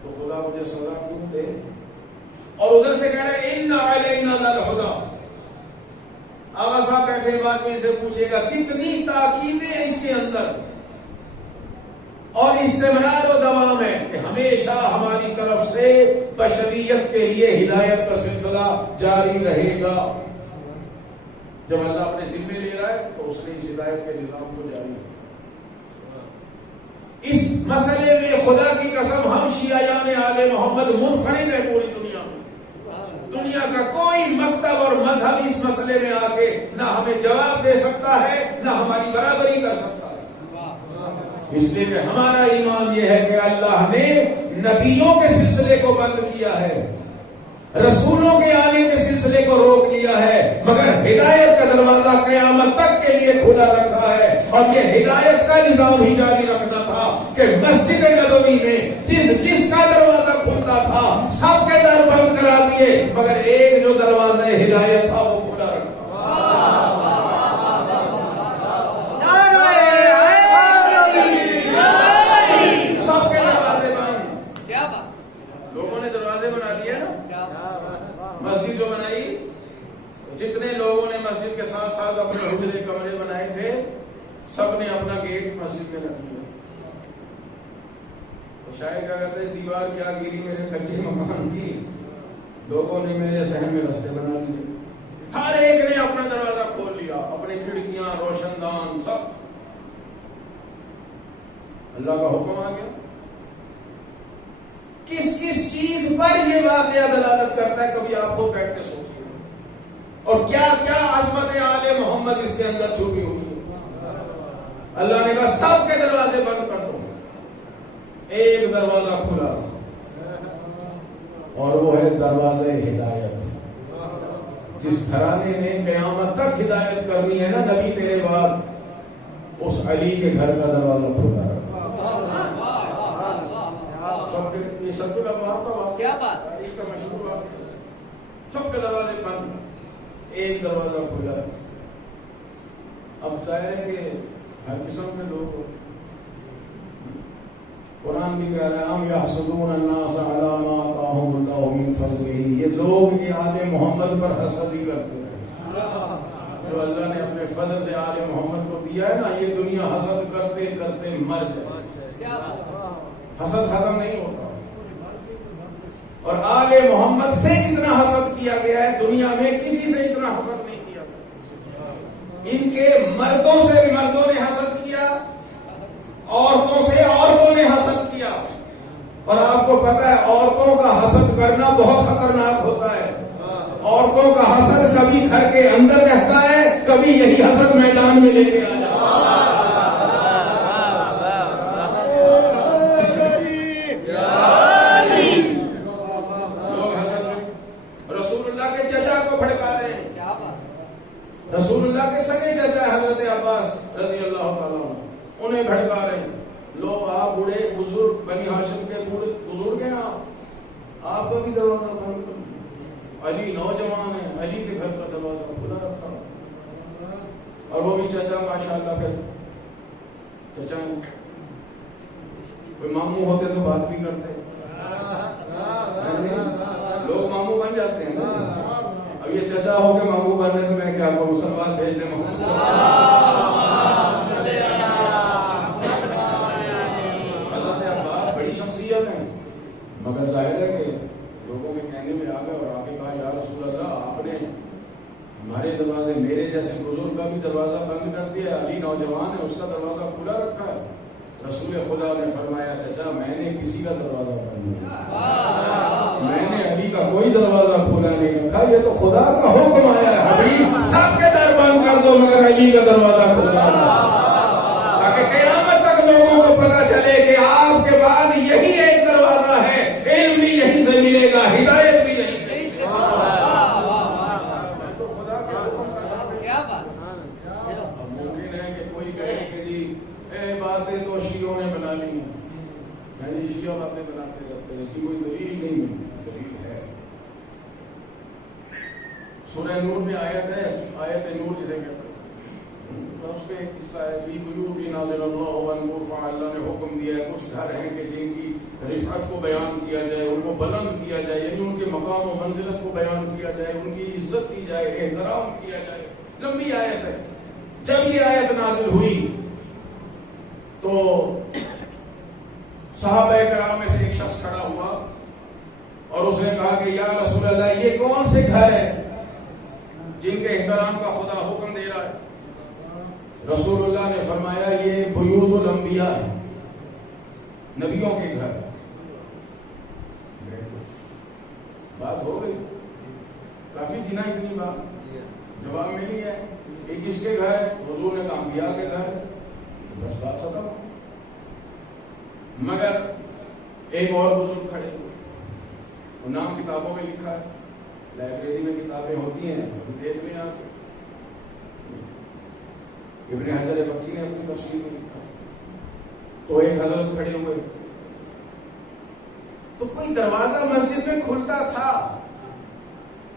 تو خدا مجھے سزا کیوں دے؟ اور ادھر سے کہہ رہے ان علینا للہدیٰ، آقا صاحب بیٹھے بعد میں ان سے پوچھے گا کتنی تاکیدیں ہیں اس کے اندر اور استمرار و دوام ہے کہ ہمیشہ ہماری طرف سے بشریت کے لیے ہدایت کا سلسلہ جاری رہے گا. جب اللہ اپنے ذمے لے رہا ہے تو اس نے اس ہدایت کے نظام کو جاری رکھا. اس مسئلے میں خدا کی قسم ہم شیعیان آل محمد منفرد ہے پوری دنیا میں. دنیا کا کوئی مکتب اور مذہب اس مسئلے میں آ کے نہ ہمیں جواب دے سکتا ہے نہ ہماری برابری کر سکتا ہے. اس لیے کہ ہمارا ایمان یہ ہے کہ اللہ نے نبیوں کے سلسلے کو بند کیا ہے, رسولوں کے آنے کے سلسلے کو روک لیا ہے, مگر ہدایت کا دروازہ قیامت تک کے لیے کھلا رکھا ہے. اور یہ ہدایت کا نظام ہی جاری رکھنا تھا کہ مسجد نبوی میں جس کا دروازہ کھلتا تھا سب کے در بند کرا دیے, مگر ایک جو دروازہ ہدایت تھا وہ کھلا رکھا. سب کے دروازے بند. لوگوں نے دروازے بنا دیے نا. مسجد جو بنائی, جتنے لوگوں نے مسجد کے ساتھ ساتھ اپنے حجرے کمرے بنائے تھے سب نے اپنا گیٹ مسجد میں رکھ دیا. شاید کیا کہتے ہیں دیوار کیا گری میرے کچے مکان کی, لوگوں نے میرے صحن میں رستے بنا لیے. ہر ایک نے اپنا دروازہ کھول لیا, اپنی کھڑکیاں روشن دان سب. اللہ کا حکم آ گیا. کس کس چیز پر یہ واقعہ دلالت کرتا ہے کبھی آپ کو بیٹھ کے سوچیے, اور کیا کیا عظمت آل محمد اس کے اندر چھپی ہوئی ہے. اللہ نے کہا سب کے دروازے بند کر دو, ایک دروازہ کھلا اور وہ ہے دروازہ ہدایت. جس گھرانے نے قیامت تک ہدایت کرنی ہے نا نبی تیرے بعد, اس علی کے گھر کا دروازہ کھلا رکھا. یہ سب کا واقعہ تاریخ کا مشہور واقعہ. سب کے دروازے بند, ایک دروازہ کھلا. اب ظاہر ہے کہ ہر قسم کے لوگ, قرآن بھی کہہ رہے ہیں ہم یحسدون الناس علی ما آتاہم اللہ من فضلہ. یہ لوگ یہ آل محمد پر حسد ہی کرتے ہیں. جو اللہ نے اپنے فضل سے آل محمد کو دیا ہے نا, یہ دنیا حسد کرتے کرتے مر جائے. حسد ختم نہیں ہوتا. اور آل محمد سے جتنا حسد کیا گیا ہے دنیا میں کسی سے اتنا حسد نہیں کیا گیا. ان کے مردوں سے بھی مردوں نے حسد کیا, عورتوں سے عورتوں نے حسد کیا. اور آپ کو پتا ہے عورتوں کا حسد کرنا بہت خطرناک ہوتا ہے. عورتوں کا حسد کبھی گھر کے اندر رہتا ہے, کبھی یہی حسد میدان میں لے کے آ جاتا ہے. رسول اللہ کے سگے چچا حضرت عباس رضی اللہ تعالیٰ عنہ, انہیں بھڑکا رہے ہیں. لوگ آپ بوڑھے بزرگ بنی ہاشم کے بوڑھے بزرگ ہیں, آپ کا بھی دروازہ بند کر. علی نوجوان ہے, علی کے گھر کا دروازہ کھلا رکھا. اور وہ بھی چچا ماشاءاللہ کے چچا کوئی ماموں ہوتے تو بات بھی کرتے. لوگ ماموں بن جاتے ہیں نا. اب یہ چچا ہو کے ماموں بننے تو میں کیا کو مسلمان بھیجنے محمد. حضرت عباس بڑی شخصیت ہیں, مگر ظاہر ہے کہ لوگوں کے کہنے میں آ گئے اور آگے کہا یا رسول اللہ آپ نے ہمارے دروازے, میرے جیسے بزرگ کا بھی دروازہ بند کر دیا. علی نوجوان ہے, اس کا دروازہ کھلا رکھا ہے. رسول خدا نے فرمایا چچا میں نے کسی کا دروازہ بند نہیں کیا, میں نے علی کا کوئی دروازہ کھلا نہیں رکھا. یہ تو خدا کا حکم آیا ہے حبیب سب کے در بند کر دو مگر علی کا دروازہ کھلا تاکہ قیامت تک لوگوں کو پتا چلے کہ آپ کے بعد یہی ایک دروازہ ہے. علم بھی یہیں سے ملے گا, ہدایت بھی یہیں سے. تو خدا کا حکم کیا بات. اب ممکن ہے کہ کوئی کہے کہ جی باتیں تو شیعوں نے بنا لی ہیں, یعنی شیعہ باتیں بناتے رہتے ہیں, اس کی کوئی دلیل نہیں ہے. دلیل ہے سورہ نور میں آیت ہے, آیت نور جسے کہتے ہیں, اس پہ ایک قصہ ہے. فی بیوت نازل اللہ ونرفع, اللہ نے حکم دیا ہے کچھ گھر ہیں کہ جن کی رفعت کو بیان کیا جائے, ان کو بلند کیا جائے, یعنی ان کے مقام و منزلت کو بیان کیا جائے, ان کی عزت کی جائے, احترام کیا جائے. لمبی آیت ہے. جب یہ آیت نازل ہوئی تو صحابہ کرام میں سے ایک شخص کھڑا ہوا اور اس نے کہا کہ یا رسول اللہ یہ کون سے گھر ہیں جن کے احترام کا خدا حکم دے رہا ہے؟ رسول اللہ نے فرمایا یہ بیوت الانبیاء ہے، نبیوں کے گھر. بات ہو گئی، کافی تھی نا اتنی بات، جواب ملی ہے. یہ کس کے گھر ہے؟ حضور نے کہا انبیاء کے گھر ہے. بس بات ختم. مگر ایک اور بزرگ کھڑے ہوئے، وہ نام کتابوں میں لکھا ہے، لائبریری میں کتابیں ہوتی ہیں دیکھ لیں آپ. ابن حجر مکی نے اپنی تفسیر میں لکھا. تو ایک حضرت کھڑے ہوئے، تو کوئی دروازہ مسجد میں کھلتا تھا.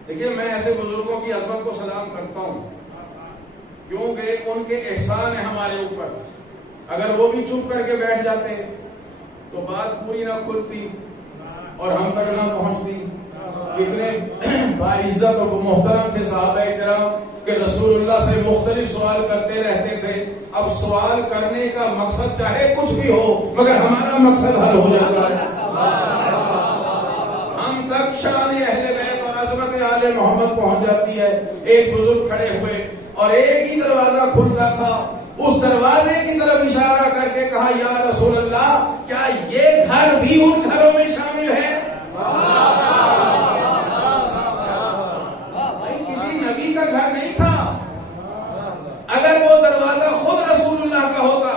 دیکھیے میں ایسے بزرگوں کی عظمت کو سلام کرتا ہوں کیونکہ ان کے احسان ہے ہمارے اوپر. اگر وہ بھی چپ کر کے بیٹھ جاتے تو بات پوری نہ کھلتی اور ہم تک نہ پہنچتی. کتنے باعزت اور محترم تھے صحابہ کرام کہ رسول اللہ سے مختلف سوال کرتے رہتے تھے. اب سوال کرنے کا مقصد چاہے کچھ بھی ہو مگر ہمارا مقصد حل ہو جاتا ہے. ہم تک شان اہل بیت اور عظمت آل محمد پہنچ جاتی ہے. ایک بزرگ کھڑے ہوئے اور ایک ہی دروازہ کھلتا تھا. اس دروازے کی طرف اشارہ کر کے کہا یا رسول اللہ کیا یہ گھر بھی ان گھروں میں شامل ہے؟ کسی نبی کا گھر نہیں تھا. اگر وہ دروازہ خود رسول اللہ کا ہوتا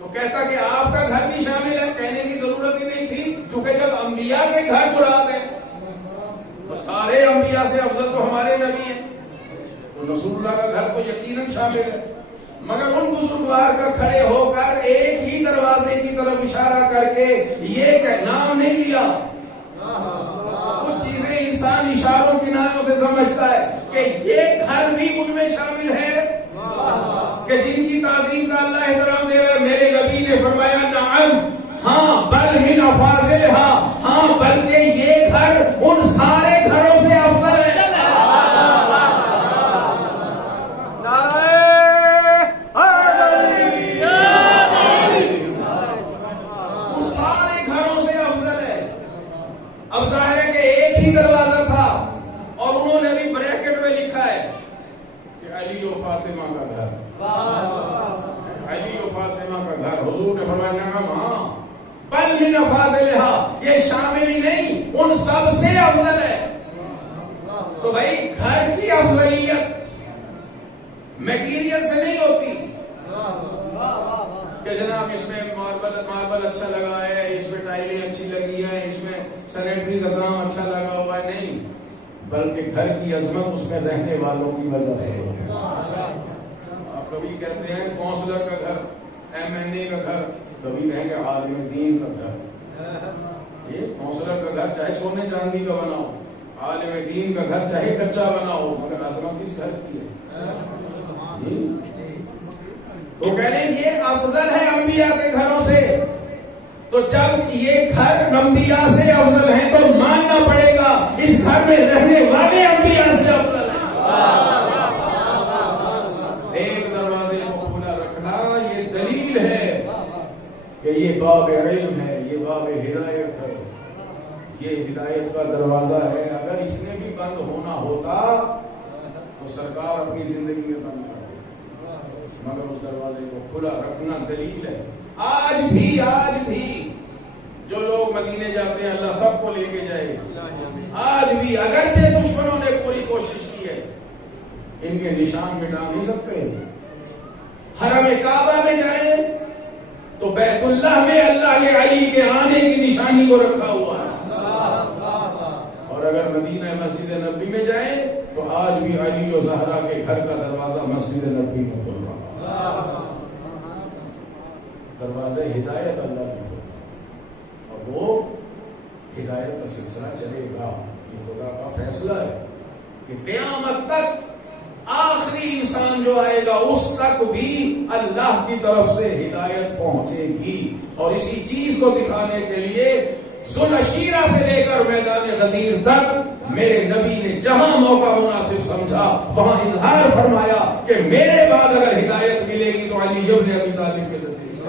تو کہتا کہ آپ کا گھر بھی شامل ہے. کہنے کی ضرورت ہی نہیں تھی کیونکہ جب انبیاء کے گھر مراد ہے تو سارے انبیاء سے افضل تو ہمارے نبی ہیں، تو رسول اللہ کا گھر تو یقیناً شامل ہے. مگر ان بزرگوار کا کھڑے ہو کر ایک ہی دروازے کی طرف اشارہ کر کے یہ نام نہیں لیا. کچھ چیزیں انسان اشاروں کی ناموں سے سمجھتا ہے کہ یہ گھر بھی ان میں شامل ہے کہ جن کی تعظیم کا اللہ احترام دے رہا ہے. میرے نبی نے فرمایا نعم ہاں بل من افاضلھا، ہاں بلکہ یہ گھر ان سارے گھروں سے افضل ہے. اب ظاہر ہے کہ ایک ہی دروازہ تھا اور انہوں نے بھی بریکٹ میں لکھا ہے کہ علی و فاطمہ کا گھر، علی و فاطمہ کا گھر. حضور نے فرمایا نعم ہاں بل من افاضلھا، یہ شامل ہی نہیں ان سب سے افضل ہے. تو بھائی گھر کی افضلیت میٹیریل سے نہیں ہوتی کہ جناب اس میں ماربل اچھا لگا ہے، اس میں ٹائلیں اچھی لگی ہیں، اس میں سینیٹری کا کام اچھا لگا ہوا ہے. نہیں، بلکہ گھر کی عظمت اس میں رہنے والوں کی وجہ سے ہوتی ہے. آپ کبھی کہتے ہیں کونسلر کا گھر، ایم این اے کا گھر، کبھی کہیں گے عالم دین کا گھر. یہ کونسلر کا گھر چاہے سونے چاندی کا بنا ہو، عالم دین کا گھر چاہے کچا بنا ہو، مگر عظمت کس گھر کی ہے؟ تو کہہ لیں یہ افضل ہے انبیاء کے گھروں سے. تو جب یہ گھر انبیاء سے افضل ہیں تو ماننا پڑے گا اس گھر میں رہنے والے انبیاء سے افضل ہیں. ایک دروازے کو کھلا رکھنا یہ دلیل ہے کہ یہ باب علم ہے، یہ باب ہدایت ہے، یہ ہدایت کا دروازہ ہے. اگر اس نے بھی بند ہونا ہوتا تو سرکار اپنی زندگی میں بند کر دیتی، مگر اس دروازے کو کھلا رکھنا دلیل ہے. آج بھی جو لوگ مدینے جاتے ہیں اللہ سب کو لے کے جائے. آج بھی اگرچہ دشمنوں نے پوری کوشش کی ہے ان کے نشان مٹا نہیں سکتے. حرم کعبہ میں جائیں تو بیت اللہ میں اللہ نے علی کے آنے کی نشانی کو رکھا ہوا ہے. اور اگر مدینہ مسجد نبوی میں جائیں تو آج بھی علی و زہرا کے گھر کا دروازہ مسجد نبوی میں کھل رہا ہے. دروازہ ہدایت اللہ نے کھولا اور وہ ہدایت کا سلسلہ چلے گا. یہ خدا کا فیصلہ ہے کہ قیامت تک آخری انسان جو آئے گا اس تک بھی اللہ کی طرف سے ہدایت پہنچے گی. اور اسی چیز کو دکھانے کے لیے ذوالعشیرہ سے لے کر میدان غدیر تک میرے نبی نے جہاں موقع مناسب سمجھا وہاں اظہار فرمایا کہ میرے بعد اگر ہدایت ملے گی تو علی ابن ابی طالب کے ذریعے سے،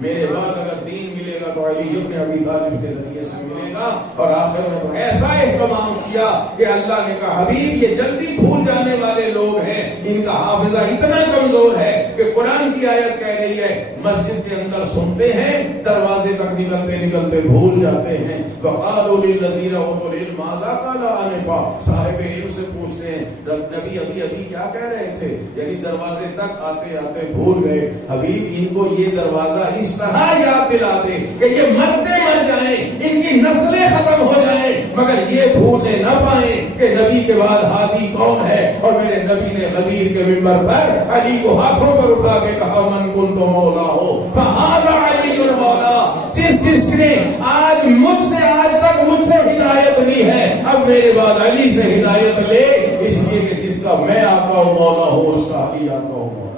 میرے بعد اگر دین ملے گا تو علی ابن ابی طالب کے ذریعے سے ملے گا. اور آخر میں تو ایسا اہتمام کیا کہ اللہ نے کہا حبیب یہ جلدی بھول جانے والے لوگ ہیں، ان کا حافظہ اتنا کمزور ہے کہ قرآن کی آیت کہہ رہی ہے مسجد کے اندر سنتے ہیں دروازے تک نکلتے نکلتے بھول جاتے ہیں. وقالوا للذین اوتوا العلم ماذا قال آنفا، صاحب علم سے پوچھتے ہیں نبی ابھی کیا کہہ رہے تھے، یعنی دروازے تک آتے آتے بھول گئے. حبیب ان کو یہ دروازہ اس طرح یاد دلا دے کہ یہ مرتے مر جائیں، ان کی نسلیں ختم ہو جائیں، مگر یہ بھولنے نہ پائیں کہ نبی کے بعد ہادی کون ہے. اور میرے نبی نے غدیر کے منبر پر علی کو ہاتھوں پر اٹھا کے کہا من کنت مولا ہو فہذا علی المولا، جس نے آج مجھ سے ہدایت لی ہے اب میرے بعد علی سے ہدایت لے، اس لیے کہ جس کا میں آقا و مولا ہوں اس کا علی آقا و مولا.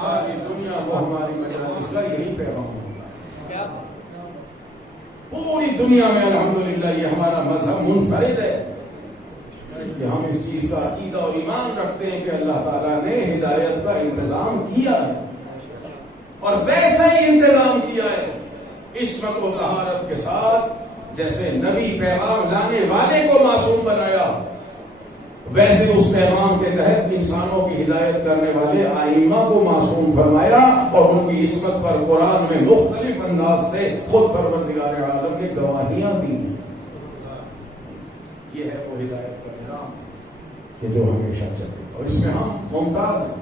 ساری دنیا کو ہماری مجالس کا یہی پیغام ہے، پوری دنیا میں الحمدللہ یہ ہمارا مذہب منفرد ہے کہ ہم اس چیز کا عقیدہ اور ایمان رکھتے ہیں کہ اللہ تعالیٰ نے ہدایت کا انتظام کیا ہے اور ویسا ہی انتظام کیا ہے عصمت و طہارت کے ساتھ. جیسے نبی پیغام لانے والے کو معصوم بنایا ویسے اس پیغام کے تحت انسانوں کی ہدایت کرنے والے ائمہ کو معصوم فرمایا اور ان کی عصمت پر قرآن میں مختلف انداز سے خود پروردگار عالم نے گواہیاں دی ہیں. یہ ہے وہ ہدایت کا نظام کہ جو ہمیشہ چلے اور اس میں ہم ممتاز ہیں.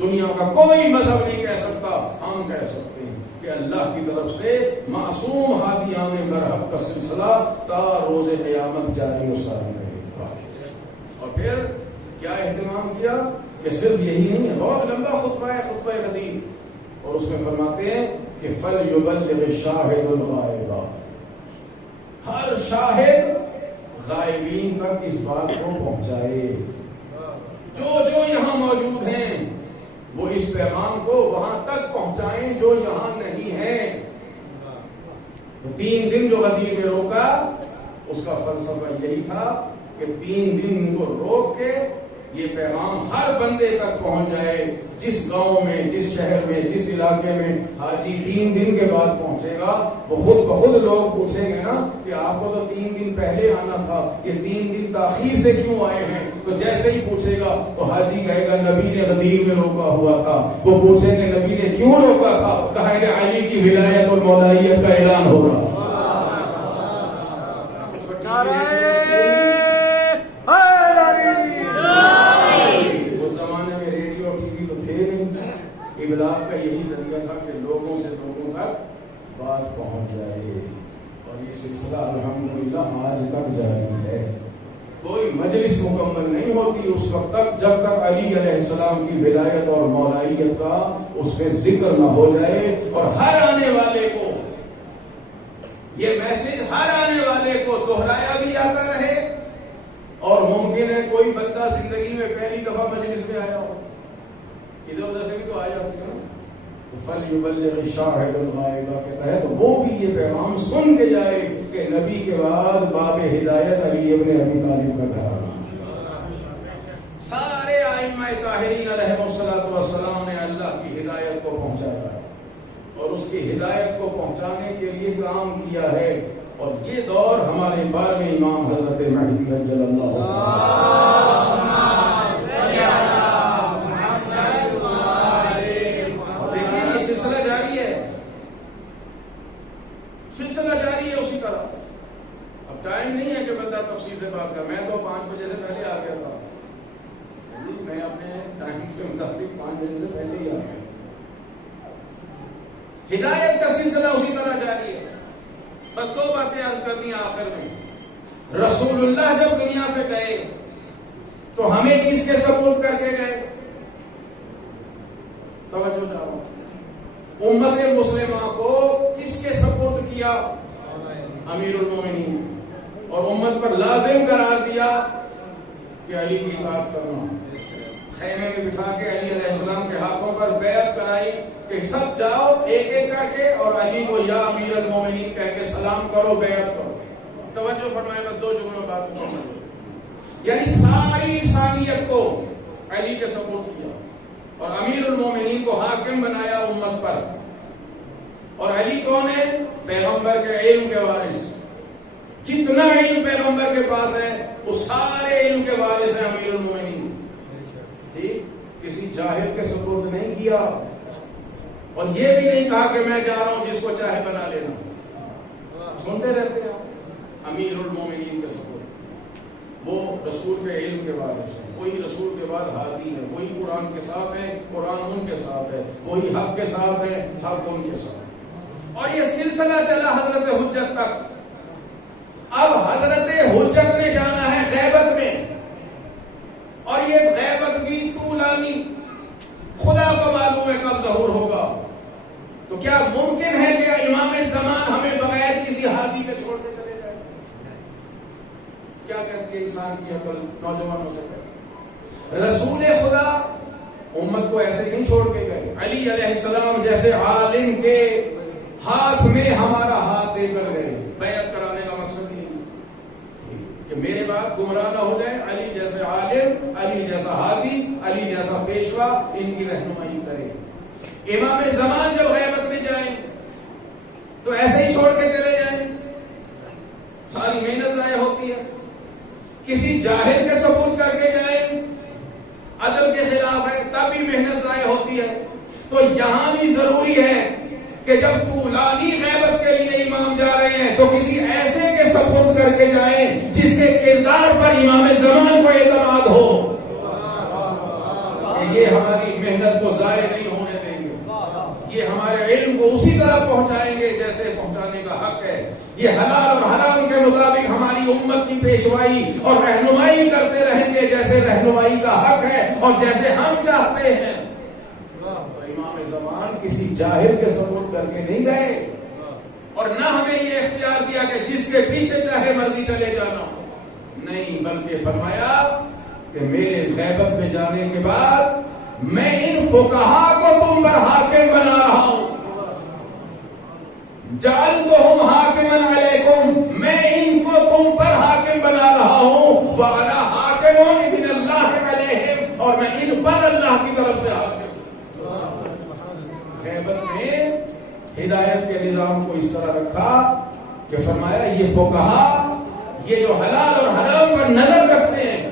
دنیا کا کوئی مذہب نہیں کہہ سکتا، ہم کہہ سکتے ہیں کہ اللہ کی طرف سے معصوم ہادیان برحق کا سلسلہ تا روز قیامت جاری و ساری رہے گا. اور پھر کیا اہتمام کیا کہ صرف یہی نہیں ہے، بہت لمبا خطبہ ہے، خطبہ قدیم، اور اس میں فرماتے ہیں کہ فَلْيُبَلِّغِ الشَّاهِدُ الْغَائِبَ، ہر شاہد غائبین تک اس بات کو پہنچائے. جو یہاں موجود ہیں وہ اس پیغام کو وہاں تک پہنچائیں جو یہاں نہیں ہیں. 3 دن جو غدیر میں روکا اس کا فلسفہ یہی تھا کہ 3 دن کو روک کے یہ پیغام ہر بندے تک پہنچ جائے. جس گاؤں میں، جس شہر میں، جس علاقے میں حاجی 3 دن کے بعد پہنچے گا وہ خود بخود لوگ پوچھیں گے نا کہ آپ کو تو 3 دن پہلے آنا تھا، یہ 3 دن تاخیر سے کیوں آئے ہیں؟ تو جیسے ہی پوچھے گا تو حاجی کہے گا نبی نے غدیر میں روکا ہوا تھا. وہ پوچھیں گے نبی نے کیوں روکا تھا؟ کہے گا علی کی ولایت اور مولائیت کا اعلان ہوگا. ابلاغ کا یہی ذریعہ تھا کہ لوگوں سے لوگوں تک بات پہنچ جائے اور یہ سلسلہ الحمدللہ آج تک جاری ہے. کوئی مجلس مکمل نہیں ہوتی اس وقت تک جب تک علی علیہ السلام کی ولایت اور مولائیت کا اس میں ذکر نہ ہو جائے. اور ہر آنے والے کو یہ میسج ہر آنے والے کو دہرایا بھی جاتا رہے. اور ممکن ہے کوئی بندہ زندگی میں پہلی دفعہ مجلس میں آیا ہو، ادھر ادھر سے بھی تو آ جاتی ہے. فَلْيُبَلِّغِ الشَّاهِدُ الْغَائِبَ کے تحت وہ بھی یہ پیغام سن کے جائے کہ نبی کے بعد باب ہدایت علی ابن ابی طالب کا گھرانہ. سارے ائمہ طاہرین علیہ السلام نے اللہ کی ہدایت کو پہنچایا اور اس کی ہدایت کو پہنچانے کے لیے کام کیا ہے. اور یہ دور ہمارے 12ویں امام حضرت مہدی عجل اللہ اسی طرح. اب ٹائم نہیں ہے کہ بندہ تفصیل سے بات کر. میں تو 5 بجے سے پہلے آ گیا تھا، میں اپنے ٹائم کے مطابق 5 بجے سے پہلے ہی آ گیا. ہدایت کا سلسلہ اسی طرح جاری ہے. بس 2 باتیں عرض کرنی آخر میں. رسول اللہ جب دنیا سے گئے تو ہمیں کس کے سپورٹ کر کے گئے؟ توجہ چاہو. امت مسلمہ کو کس کے سپورٹ کیا؟ امیر المومنین. اور امت پر لازم قرار دیا کہ علی کی اطاعت کرنا. خیمے میں بٹھا کے علی علیہ السلام کے ہاتھوں پر بیعت کرائی کہ سب جاؤ ایک ایک کر کے اور علی کو یا امیر المومنین کہہ کے سلام کرو، بیعت کرو. توجہ فرمائے، بس 2 جملوں بات مکمل ہو. یعنی ساری انسانیت کو علی کے سپورٹ کیا اور امیر المومنین کو حاکم بنایا امت پر. اور علی کون ہے؟ پیغمبر کے علم کے وارث. جتنا علم پیغمبر کے پاس ہے وہ سارے علم کے وارث ہیں امیر المومنین. ٹھیک، کسی جاہل کے سپورٹ نہیں کیا اور یہ بھی نہیں کہا کہ میں جا رہا ہوں جس کو چاہے بنا لینا. سنتے رہتے ہیں امیر المومنین کے سپورٹ. وہ رسول کے علم کے وارث ہیں. کوئی رسول کے بعد ہادی ہے، وہی قرآن کے ساتھ ہے، قرآن ان کے ساتھ ہے، وہی حق کے ساتھ ہے، حق ان کے ساتھ. اور یہ سلسلہ چلا حضرت حجت تک. اب حضرت حجت نے جانا ہے غیبت میں، اور یہ غیبت بھی طولانی، خدا کو معلوم ہے کب ظہور ہوگا. تو کیا ممکن ہے کہ امام زمان ہمیں بغیر کسی ہادی کے چھوڑ کے چلے جائیں؟ کیا کہتی ہے انسان کی عقل نوجوانوں سے؟ رسول خدا امت کو ایسے نہیں چھوڑ کے گئے. علی علیہ السلام جیسے عالم کے ہاتھ میں ہمارا ہاتھ دے کر گئے. بیعت کرانے کا مقصد یہ کہ میرے بعد گمراہ نہ ہو جائیں. علی جیسے عالم، علی جیسا ہادی، علی جیسا پیشوا ان کی رہنمائی کرے. امام زمان جب غیبت میں جائیں تو ایسے ہی چھوڑ کے چلے جائیں؟ ساری محنت ضائع ہوتی ہے. کسی جاہل کے سپورٹ کر کے جائیں، عدل کے خلاف ہے، تب بھی محنت ضائع ہوتی ہے. تو یہاں بھی ضروری ہے کہ جب طولانی غیبت کے لیے امام جا رہے ہیں تو کسی ایسے کے سپورٹ کر کے جائیں جس کے کردار پر امام زمان کو اعتماد ہو کہ یہ ہماری محنت کو ضائع نہیں ہونے دیں گے، یہ ہمارے علم کو اسی طرح پہنچائیں گے جیسے پہنچانے کا حق ہے. یہ حلال اور حرام کے مطابق ہماری امت کی پیشوائی اور رہنمائی کرتے رہیں گے جیسے رہنمائی کا حق ہے اور جیسے ہم چاہتے ہیں. تو امام زمان کسی جاہل کے سپورٹ کر کے نہیں گئے اور نہ ہمیں یہ اختیار دیا کہ جس کے پیچھے چاہے مرضی چلے جانا. نہیں، بلکہ فرمایا کہ میرے غیبت میں جانے کے بعد میں ان فقہا کو تم پر حاکم بنا رہا ہوں. جعلتہم حاکما علیکم، میں ان کو تم پر حاکم بنا رہا ہوں. وَأَنَا حَاكِمٌ مِّنَ اللَّهِ عَلَيْهِمْ، اور میں ان پر اللہ کی طرف سے حاکم. غیبت میں ہدایت کے نظام کو اس طرح رکھا کہ فرمایا یہ فقہا، یہ جو حلال اور حرام پر نظر رکھتے ہیں،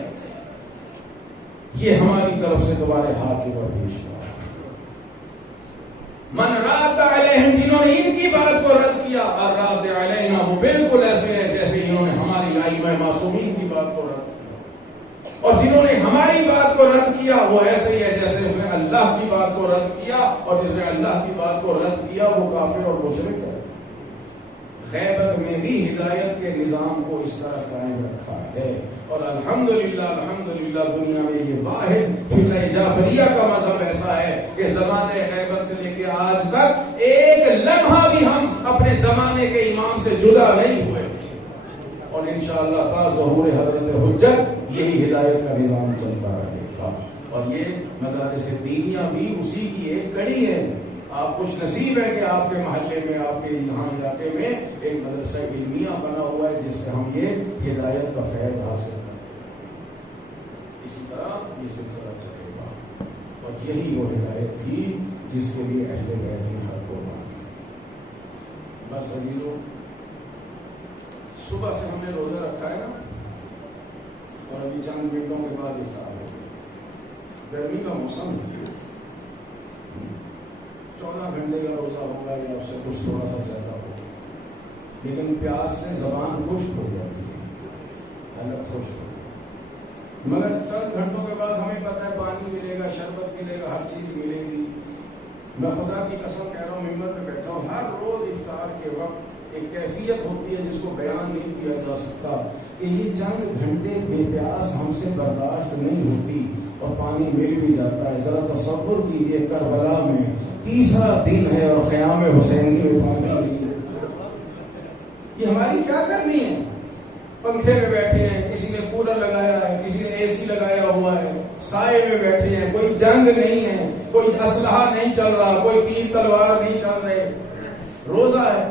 یہ ہماری طرف سے تمہارے حاکم اور پیشوا. من راد علیہم، جنہوں نے ان کی بات کو رد کیا، اور راد علینا، وہ بالکل ایسے ہیں جیسے انہوں نے ہماری ائمہ معصومین کی بات کو رد کیا. اور جنہوں نے ہماری بات کو رد کیا وہ ایسے ہی ہے جیسے اس نے اللہ کی بات کو رد کیا، اور جس نے اللہ کی بات کو رد کیا وہ کافر اور مشرک ہے. غیبت میں بھی ہدایت کے نظام کو اس طرح قائم رکھا ہے. اور الحمدللہ دنیا میں یہ واحد فقہ جعفریہ کا مذہب ایسا ہے کہ زمانے غیبت سے لے کے آج تک ایک لمحہ بھی ہم اپنے زمانے کے امام سے جدا نہیں ہوئے. اور انشاءاللہ تا ظہور حضرت حجت یہی ہدایت کا نظام چلتا رہے گا. اور یہ مدارس دینیہ بھی اسی کی ایک کڑی ہے. آپ خوش نصیب ہے کہ آپ کے محلے میں، آپ کے یہاں علاقے میں ایک مدرسہ علمیہ بنا ہوا ہے جس سے ہم یہ ہدایت کا فیض حاصل کریں. اسی طرح یہ سلسلہ چلے گا. اور یہی وہ ہدایت تھی جس کے لیے اہل بیت نے حق قربان کی. بس عزیزو، صبح سے ہم نے روزہ رکھا ہے نا، اور ابھی چند منٹوں کے بعد افطار ہو گیا. گرمی کا موسم ہے، 14 گھنٹے کا روزہ ہوگا یا اس سے کچھ تھوڑا سا زیادہ ہوگا، لیکن پیاس سے زبان خشک ہو جاتی ہے، حلق خشک ہو. مگر چند گھنٹوں کے بعد ہمیں پتہ ہے پانی ملے گا، شربت ملے گا، ہر چیز ملے گی. میں خدا کی قسم کہہ رہا ہوں، ممبر پہ بیٹھا ہوں، ہر روز افطار کے وقت ایک کیفیت ہوتی ہے جس کو بیان نہیں کیا جا سکتا کہ یہ چند گھنٹے بے پیاس ہم سے برداشت نہیں ہوتی اور پانی مل بھی جاتا ہے. ذرا تصور کیجئے، کربلا میں 3را دن ہے اور خیام حسینی میں پانی نہیں. یہ ہماری کیا کرنی ہے؟ پنکھے میں بیٹھے ہیں، کسی نے کولر لگایا ہے، کسی نے اے سی لگایا ہوا ہے، سائے میں بیٹھے ہیں، کوئی جنگ نہیں ہے، کوئی اسلحہ نہیں چل رہا، کوئی تیر تلوار نہیں چل رہے، روزہ ہے.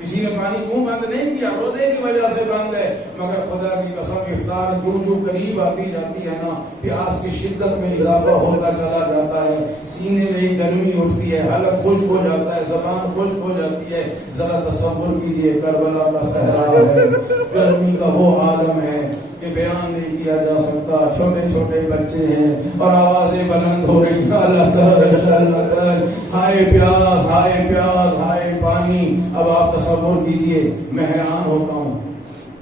کسی نے پانی کیوں بند نہیں کیا؟ روزے کی وجہ سے بند ہے. مگر خدا کی قسم افطار جو قریب آتی جاتی ہے نا، پیاس کی شدت میں اضافہ ہوتا چلا جاتا ہے، سینے میں گرمی اٹھتی ہے، حلق خشک ہو جاتا ہے، زبان خشک ہو جاتی ہے. ذرا تصور کیجئے کربلا کا صحرا ہے، گرمی کا وہ عالم ہے کہ بیان نہیں کیا جا سکتا. چھوٹے چھوٹے بچے ہیں اور آوازیں بلند ہو رہی ہیں، اللہ تعالی ہائے پیاس، ہائے پیاس، ہائے پانی. اب آپ تصور کیجئے، میں حیران ہوتا ہوں.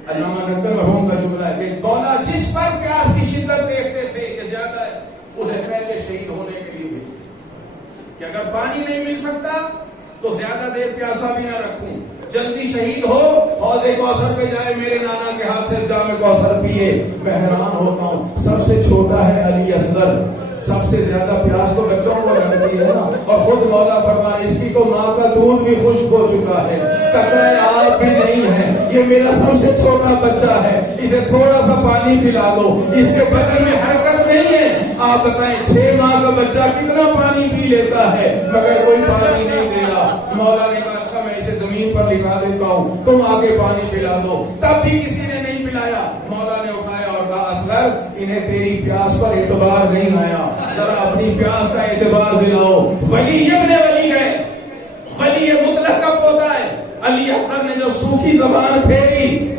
علامہ نقل مرحوم کا جملہ ہے کہ مولا جس پر پیاس کی شدت دیکھتے تھے کہ زیادہ ہے، اسے پہلے شہید ہونے کے لیے بھیجتے کہ اگر پانی نہیں مل سکتا تو زیادہ دیر پیاسا بھی نہ رکھوں، جلدی شہید ہو، حوض کوثر پہ جائے، میرے نانا کے ہاتھ سے جام کوثر پیے. میں حیران ہوتا ہوں. سب سے چھوٹا ہے علی اصغر، سب سے زیادہ پیاس تو بچوں کو لگتی ہے نا، اور خود مولا فرمائے اس کی تو ماں کا دودھ بھی خشک ہو چکا ہے، قطرہ آب بھی نہیں ہے، یہ میرا سب سے چھوٹا بچہ ہے، اسے تھوڑا سا پانی پلا دو، اس کے بدن میں حرکت نہیں ہے. آپ بتائیں 6 ماہ کا بچہ کتنا پانی پی لیتا ہے مگر کوئی پانی نہیں دے رہا. مولا نے کہا اچھا میں اسے زمین پر لٹا دیتا ہوں، تم آگے پانی پلا دو. تب بھی کسی نے نہیں پلایا. مولا نے اٹھایا اور کہا اصغر انہیں تیری پیاس پر اعتبار نہیں آیا، ذرا اپنی پیاس کا اعتبار دلاؤ. ولی ابن ولی ہے، ولی مطلق کب ہوتا ہے؟ علی اصغر نے جو سوکھی زبان پھیری،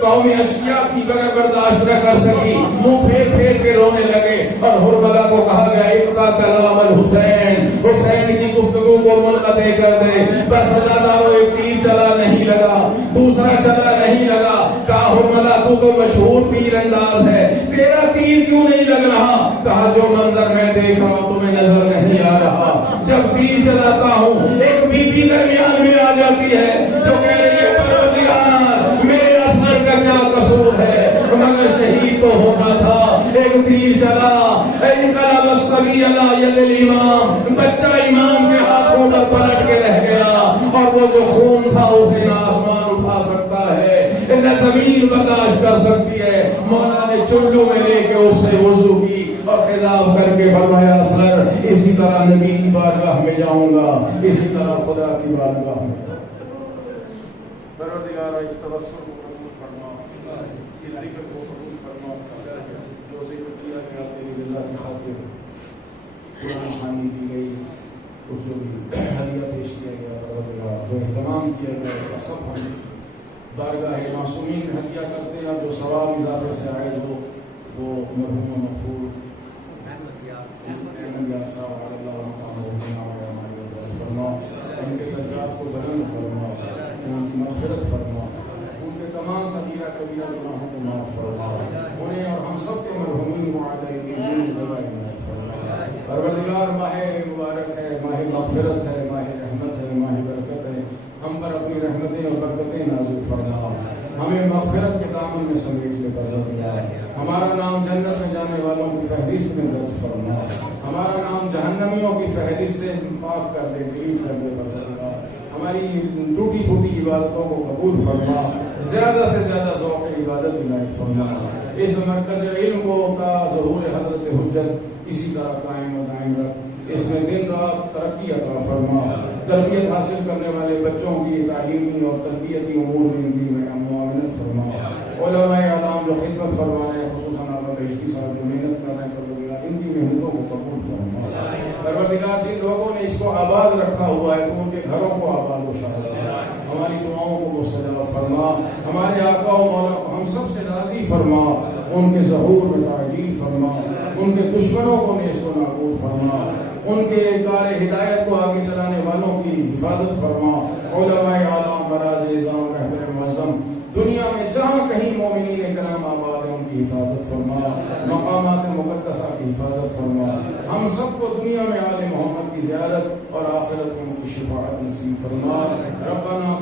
قوم اشیاء تھی مگر برداشت نہ کر سکی، منہ پھیر پھیر کے رونے لگے اور حرملہ کو کہا گیا اقطع کلام الحسین، حسین کی گفتگو کو منقطع کر دے. بس اللہ دارو ایک تیر چلا نہیں لگا، دوسرا چلا نہیں لگا. کہا حرملہ تو تو مشہور تیر انداز ہے، تیرا تیر کیوں نہیں لگ رہا؟ کہا جو منظر میں دیکھ رہا ہوں تمہیں نظر نہیں آ رہا. جب تیر چلاتا ہوں ایک بی بی درمیان میں آ جاتی ہے جو کہہ رہی ہے پروردگار میرے اصغر کا کیا قصور ہے، مگر شہید تو ہونا تھا. ایک تیر چلا، انقلب الصبی علی ید الامام، بچہ امام کے ہاتھوں پر پلٹ کے رہ گیا، اور وہ جو خون تھا اسے نہ آسمان اٹھا سکتا ہے نہ زمین برداشت کر سکتی ہے. مولا نے چلو میں لے کے اس سے وضو کی اور خطاب کر کے فرمایا اصغر اسی طرح نبی کی بارگاہ میں جاؤں گا، اسی طرح خدا کی بارگاہ میں. پروردگار اس توسل کو قبول فرما، اس ذکر کو قبول فرما، جو ذکر کیا گیا تیری رضا کی خاطر، قرآن خوانی کی گئی، اس جو بھی ہدیہ پیش کیا گیا پروردگار، جو اہتمام کیا گیا اس کا سب ہم بارگاہ معصومین میں ہدیہ کرتے ہیں. جو ثواب اضافے سے عائد ہو وہ مرحوم و مغفور احمد یار صاحب علیہ اللہ فرما، ان کے درجات کو بلند فرما، ان کی مغفرت فرما، ان کے تمام صغیرہ کبیرہ گناہوں کو معاف فرما، انہیں اور ہم سب کے مرحومین معاہدین فرما. پروردگار ماہ مبارک ہے، ماہ مغفرت ہے، ماہ رحمت ہے، ماہ برکت ہے. ہم پر اپنی رحمتیں اور برکتیں نازل فرما، ہمیں مغفرت کے دامن میں سمیٹ لے پروردگار. ہمارا نام جنت میں جانے والوں کی فہرست میں درج فرما، ہمارا نام جہنمیوں کی فہرست سے پاک کر دے، ڈیلیٹ کر دے پروردگار. ہماری ٹوٹی پھوٹی عبادتوں کو قبول فرما، زیادہ سے زیادہ ذوق عبادت عنایت فرما. اس مرکز علم کو تا ظہور حضرت حجت اسی طرح قائم و دائم رکھ، اس میں دن رات ترقی عطا فرما. تربیت حاصل کرنے والے بچوں کی تعلیمی اور تربیتی امور میں ان کی معاونت فرما. علماء اعلام جو خدمت فرما رہے ہیں، خصوصاً اعلیٰ بہشتی صاحب جو محنت کر رہے ہیں پروردگار ان کی محنتوں کو قبول فرما. پروردگار جن لوگوں نے اس کو آباد رکھا ہوا ہے تو ان کے گھروں کو آباد و شاد فرما، ہماری دعاؤں کو مستجاب فرما. ہمارے آقا و مولا کو ہم سب سے راضی فرما، ان کے ظہور میں تعجیل فرما، ان کے دشمنوں کو نیست و نابود فرما، ان کے کار ہدایت کو آگے چلانے والوں کی حفاظت فرما. علماء اعلام براج نظام رہبر معظم دنیا میں جہاں کہیں مومنین کرام آباد ہیں ان کی حفاظت فرما، مقامات مقدسہ کی حفاظت فرما. ہم سب کو دنیا میں آل محمد کی زیارت اور آخرت میں ان کی شفاعت نصیب فرما. ربنا